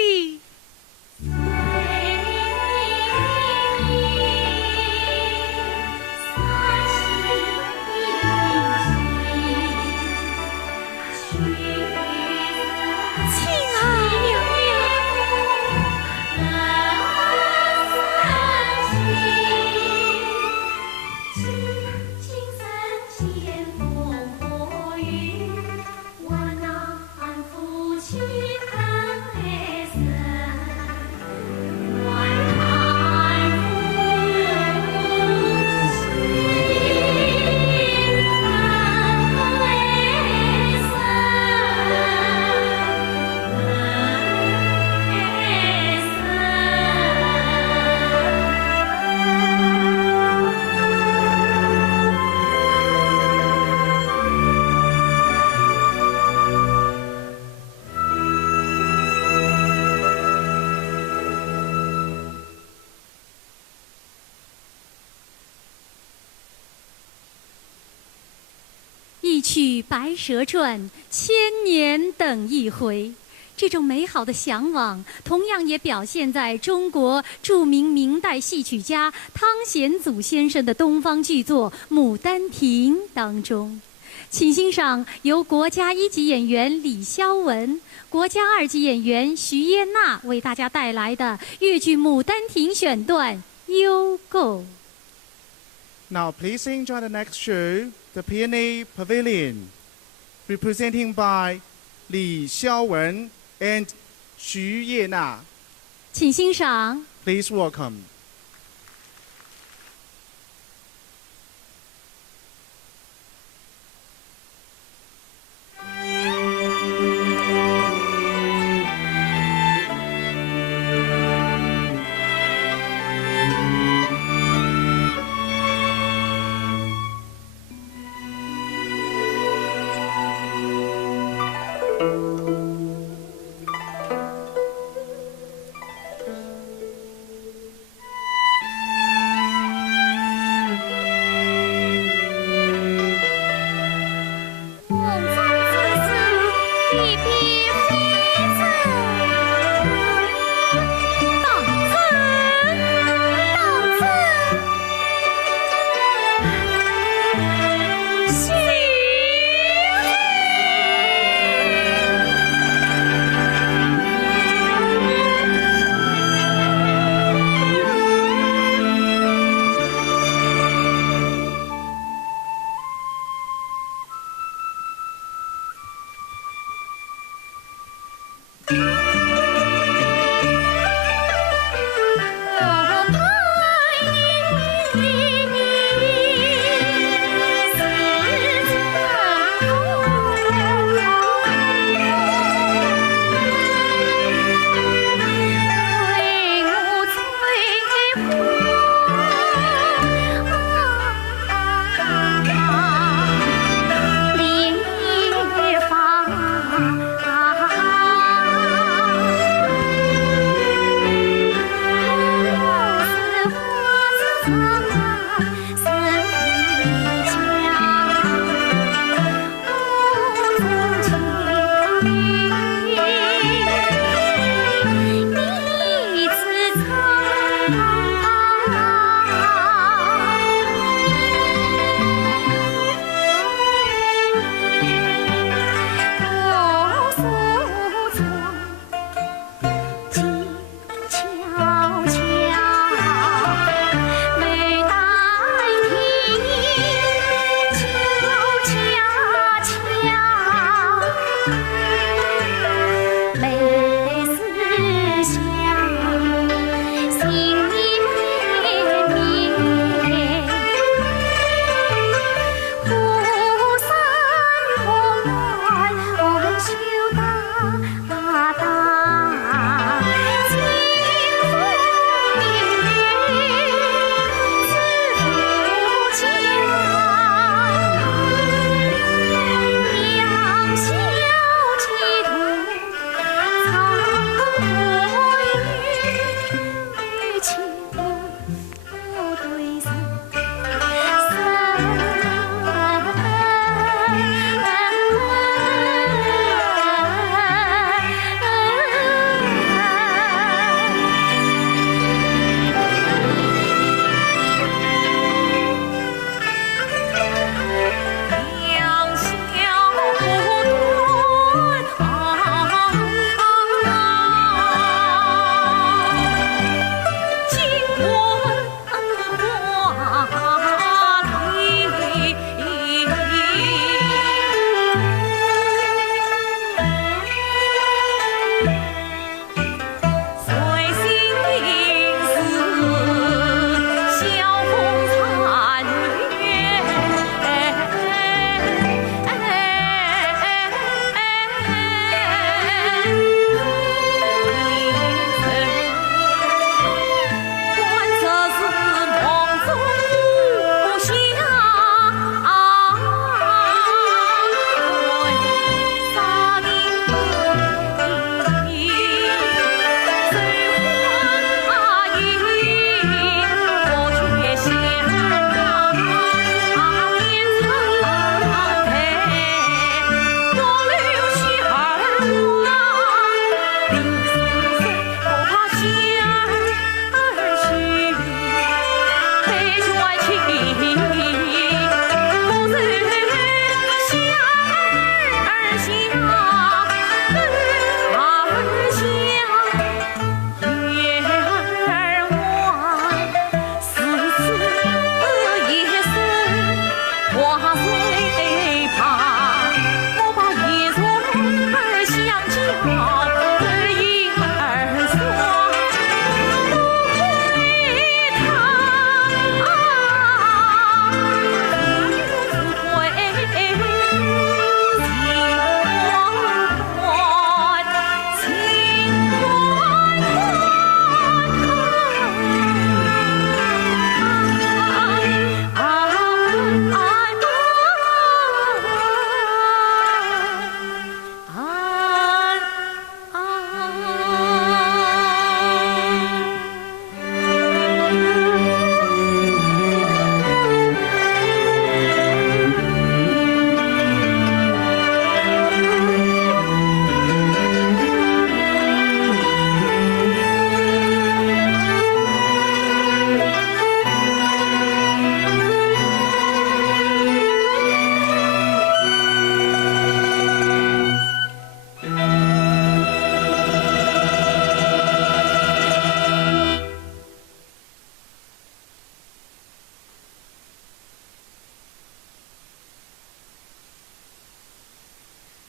一曲《白蛇传》，千年等一回。这种美好的向往，同样也表现在中国著名明代戏曲家汤显祖先生的东方剧作《牡丹亭》当中。请欣赏由国家一级演员李肖文、国家二级演员徐嫣娜为大家带来的粤剧《牡丹亭》选段《幽构》。Now please enjoy the next show, The Peony Pavilion, representing by Li Xiaowen and Xu Yena. 请欣赏。 Please welcome.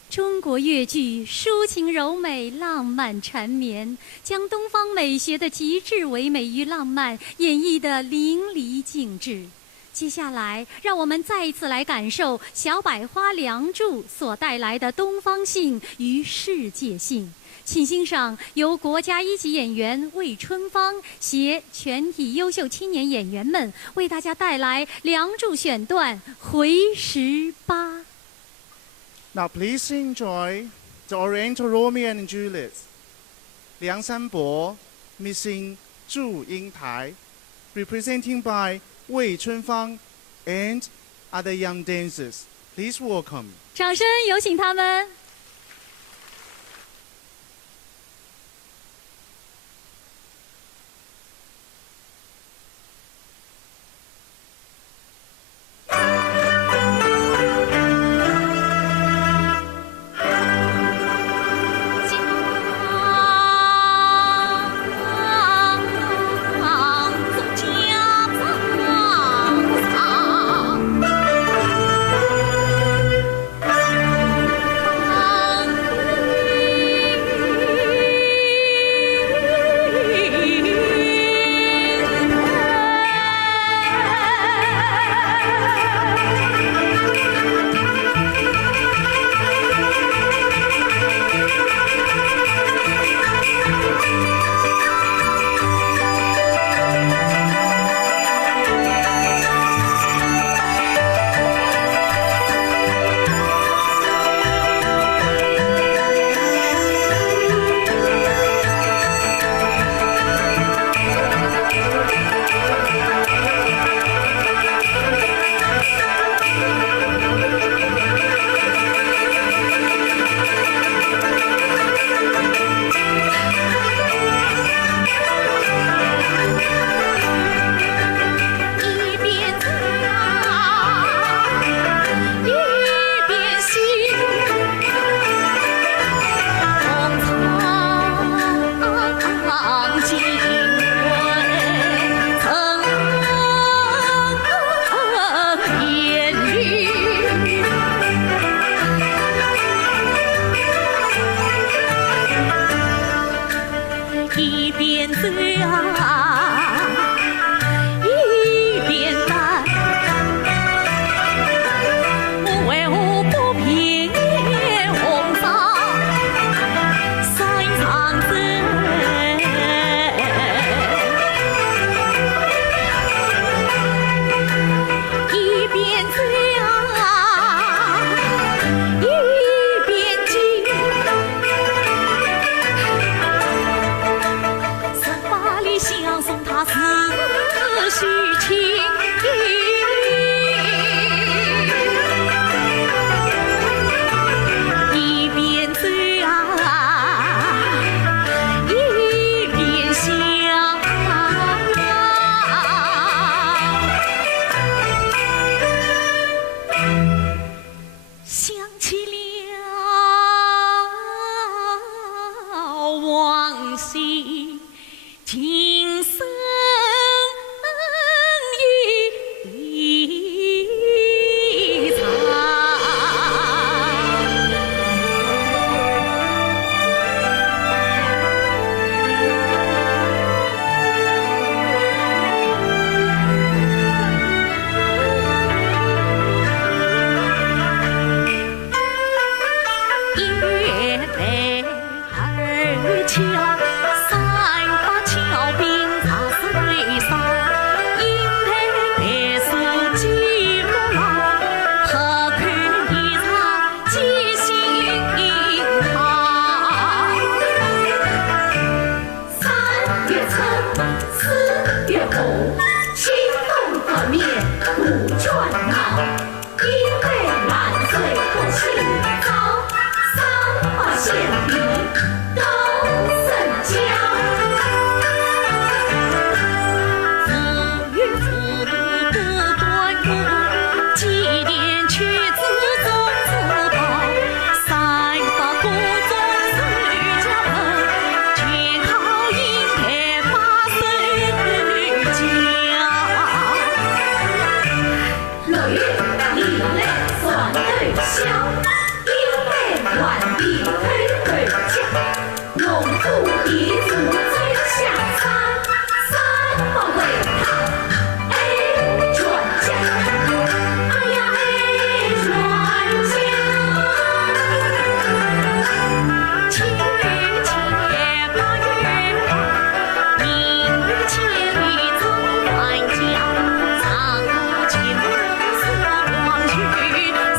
中国越剧抒情柔美、浪漫缠绵，将东方美学的极致唯美与浪漫演绎得淋漓尽致。接下来，让我们再一次来感受小百花梁祝所带来的东方性与世界性。请欣赏由国家一级演员魏春芳携全体优秀青年演员们为大家带来《梁祝》选段《回18》。Now please enjoy the Oriental Romeo and Juliet, 梁山伯 missing 祝英台 representing by Wei Chunfang and other young dancers. Please welcome. 掌声有请他们。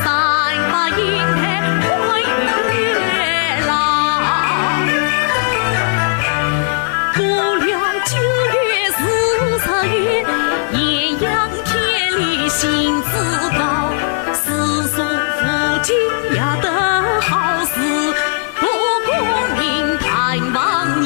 三八一。兴致高，世俗附近呀的好事，不公民探望了。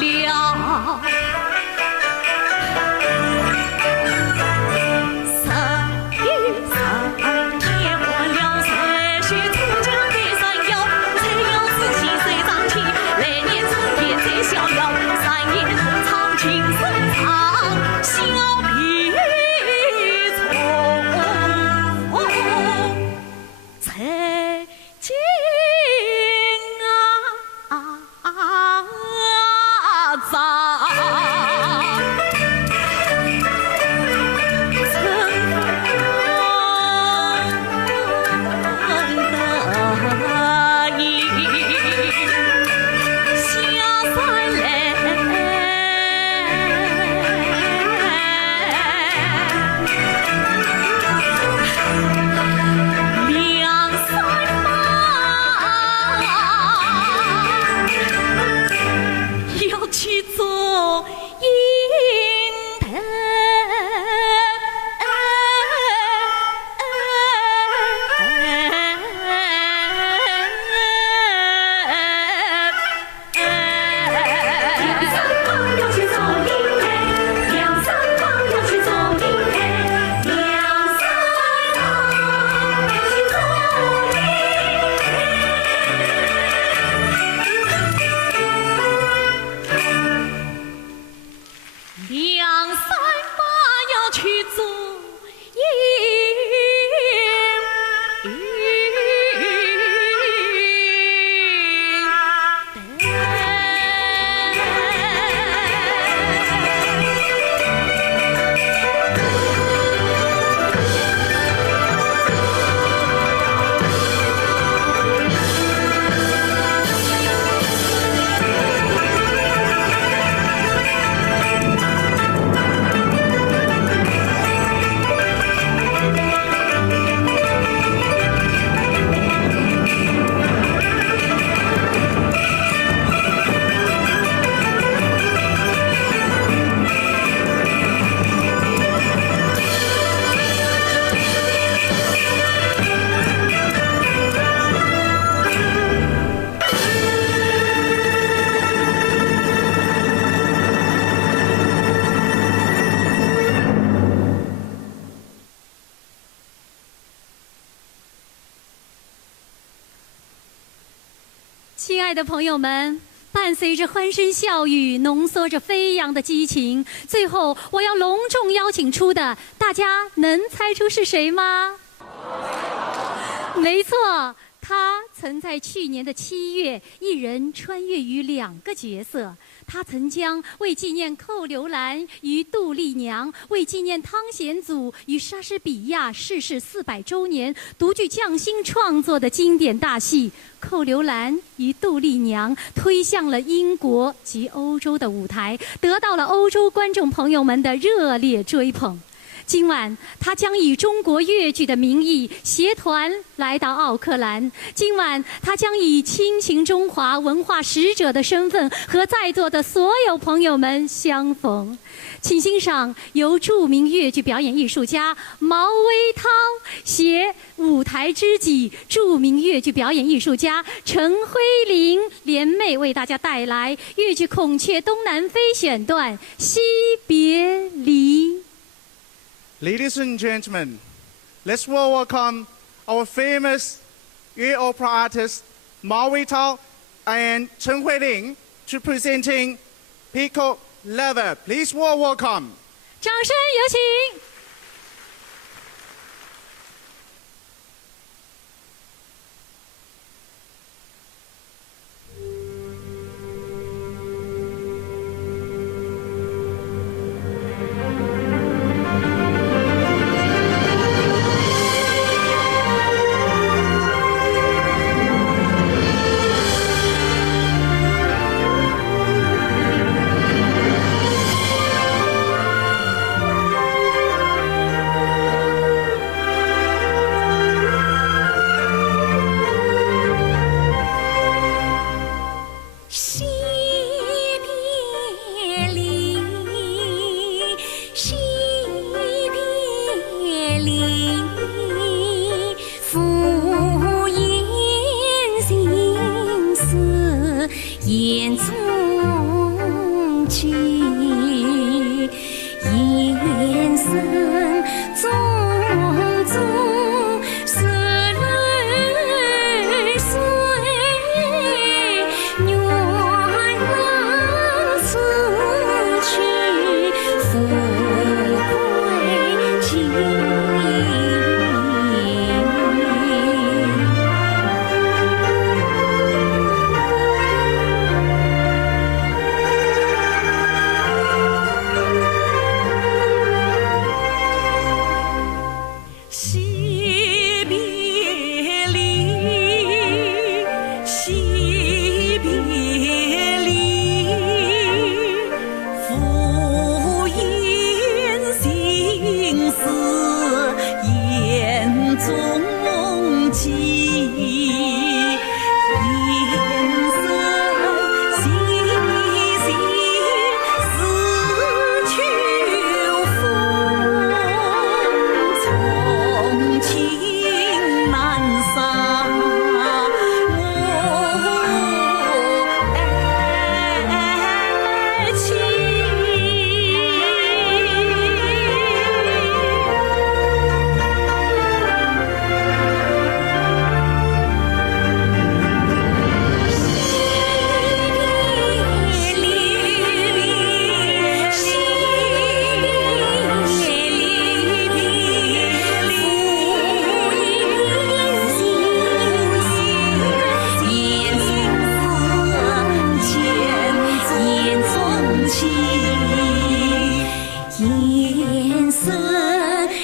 11天过了，3岁出嫁的山腰，才有4、7岁长起，来年春天最逍遥。3夜同唱情深长，小皮才进去做银藤。亲爱的朋友们，伴随着欢声笑语，浓缩着飞扬的激情，最后我要隆重邀请出的，大家能猜出是谁吗？没错，他曾在去年的7月，一人穿越于2个角色。他曾将为纪念寇留兰与杜丽娘，为纪念汤显祖与莎士比亚逝世400周年，独具匠心创作的经典大戏《寇留兰与杜丽娘》推向了英国及欧洲的舞台，得到了欧洲观众朋友们的热烈追捧。今晚，他将以中国粤剧的名义携团来到奥克兰。今晚，他将以亲情中华文化使者的身份和在座的所有朋友们相逢。请欣赏由著名粤剧表演艺术家毛维涛携舞台知己、著名粤剧表演艺术家陈辉玲联袂为大家带来粤剧《孔雀东南飞》选段《惜别离》。Ladies and gentlemen, let's welcome our famous Yue opera artists Mao Weitao and Chen Huiling to presenting Peacock Leather. Please welcome. 掌声有请。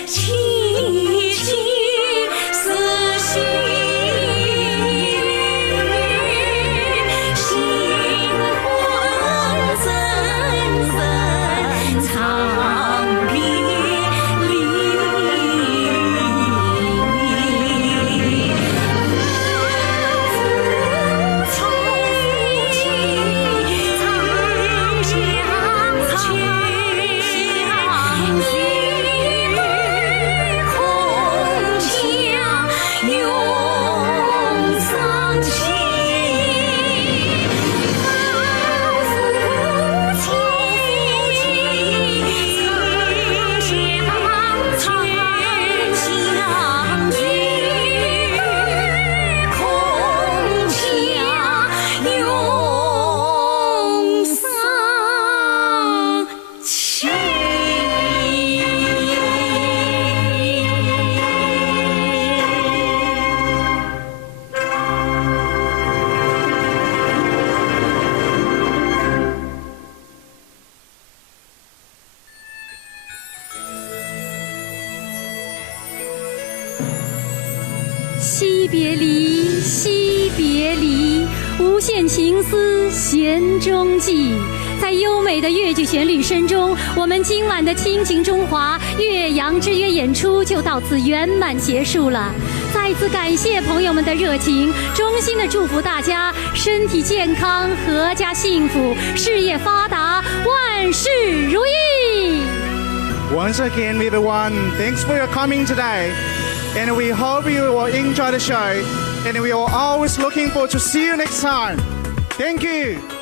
凄凄思绪。惜别离，惜别离，无限情思弦中记。在优美的越剧旋律声中，我们今晚的亲情中华岳阳之约演出就到此圆满结束了。再次感谢朋友们的热情，衷心的祝福大家身体健康、阖家幸福、事业发达、万事如意。Once again, everyone, thanks for your coming today. And we hope you will enjoy the show. And we are always looking forward to see you next time. Thank you.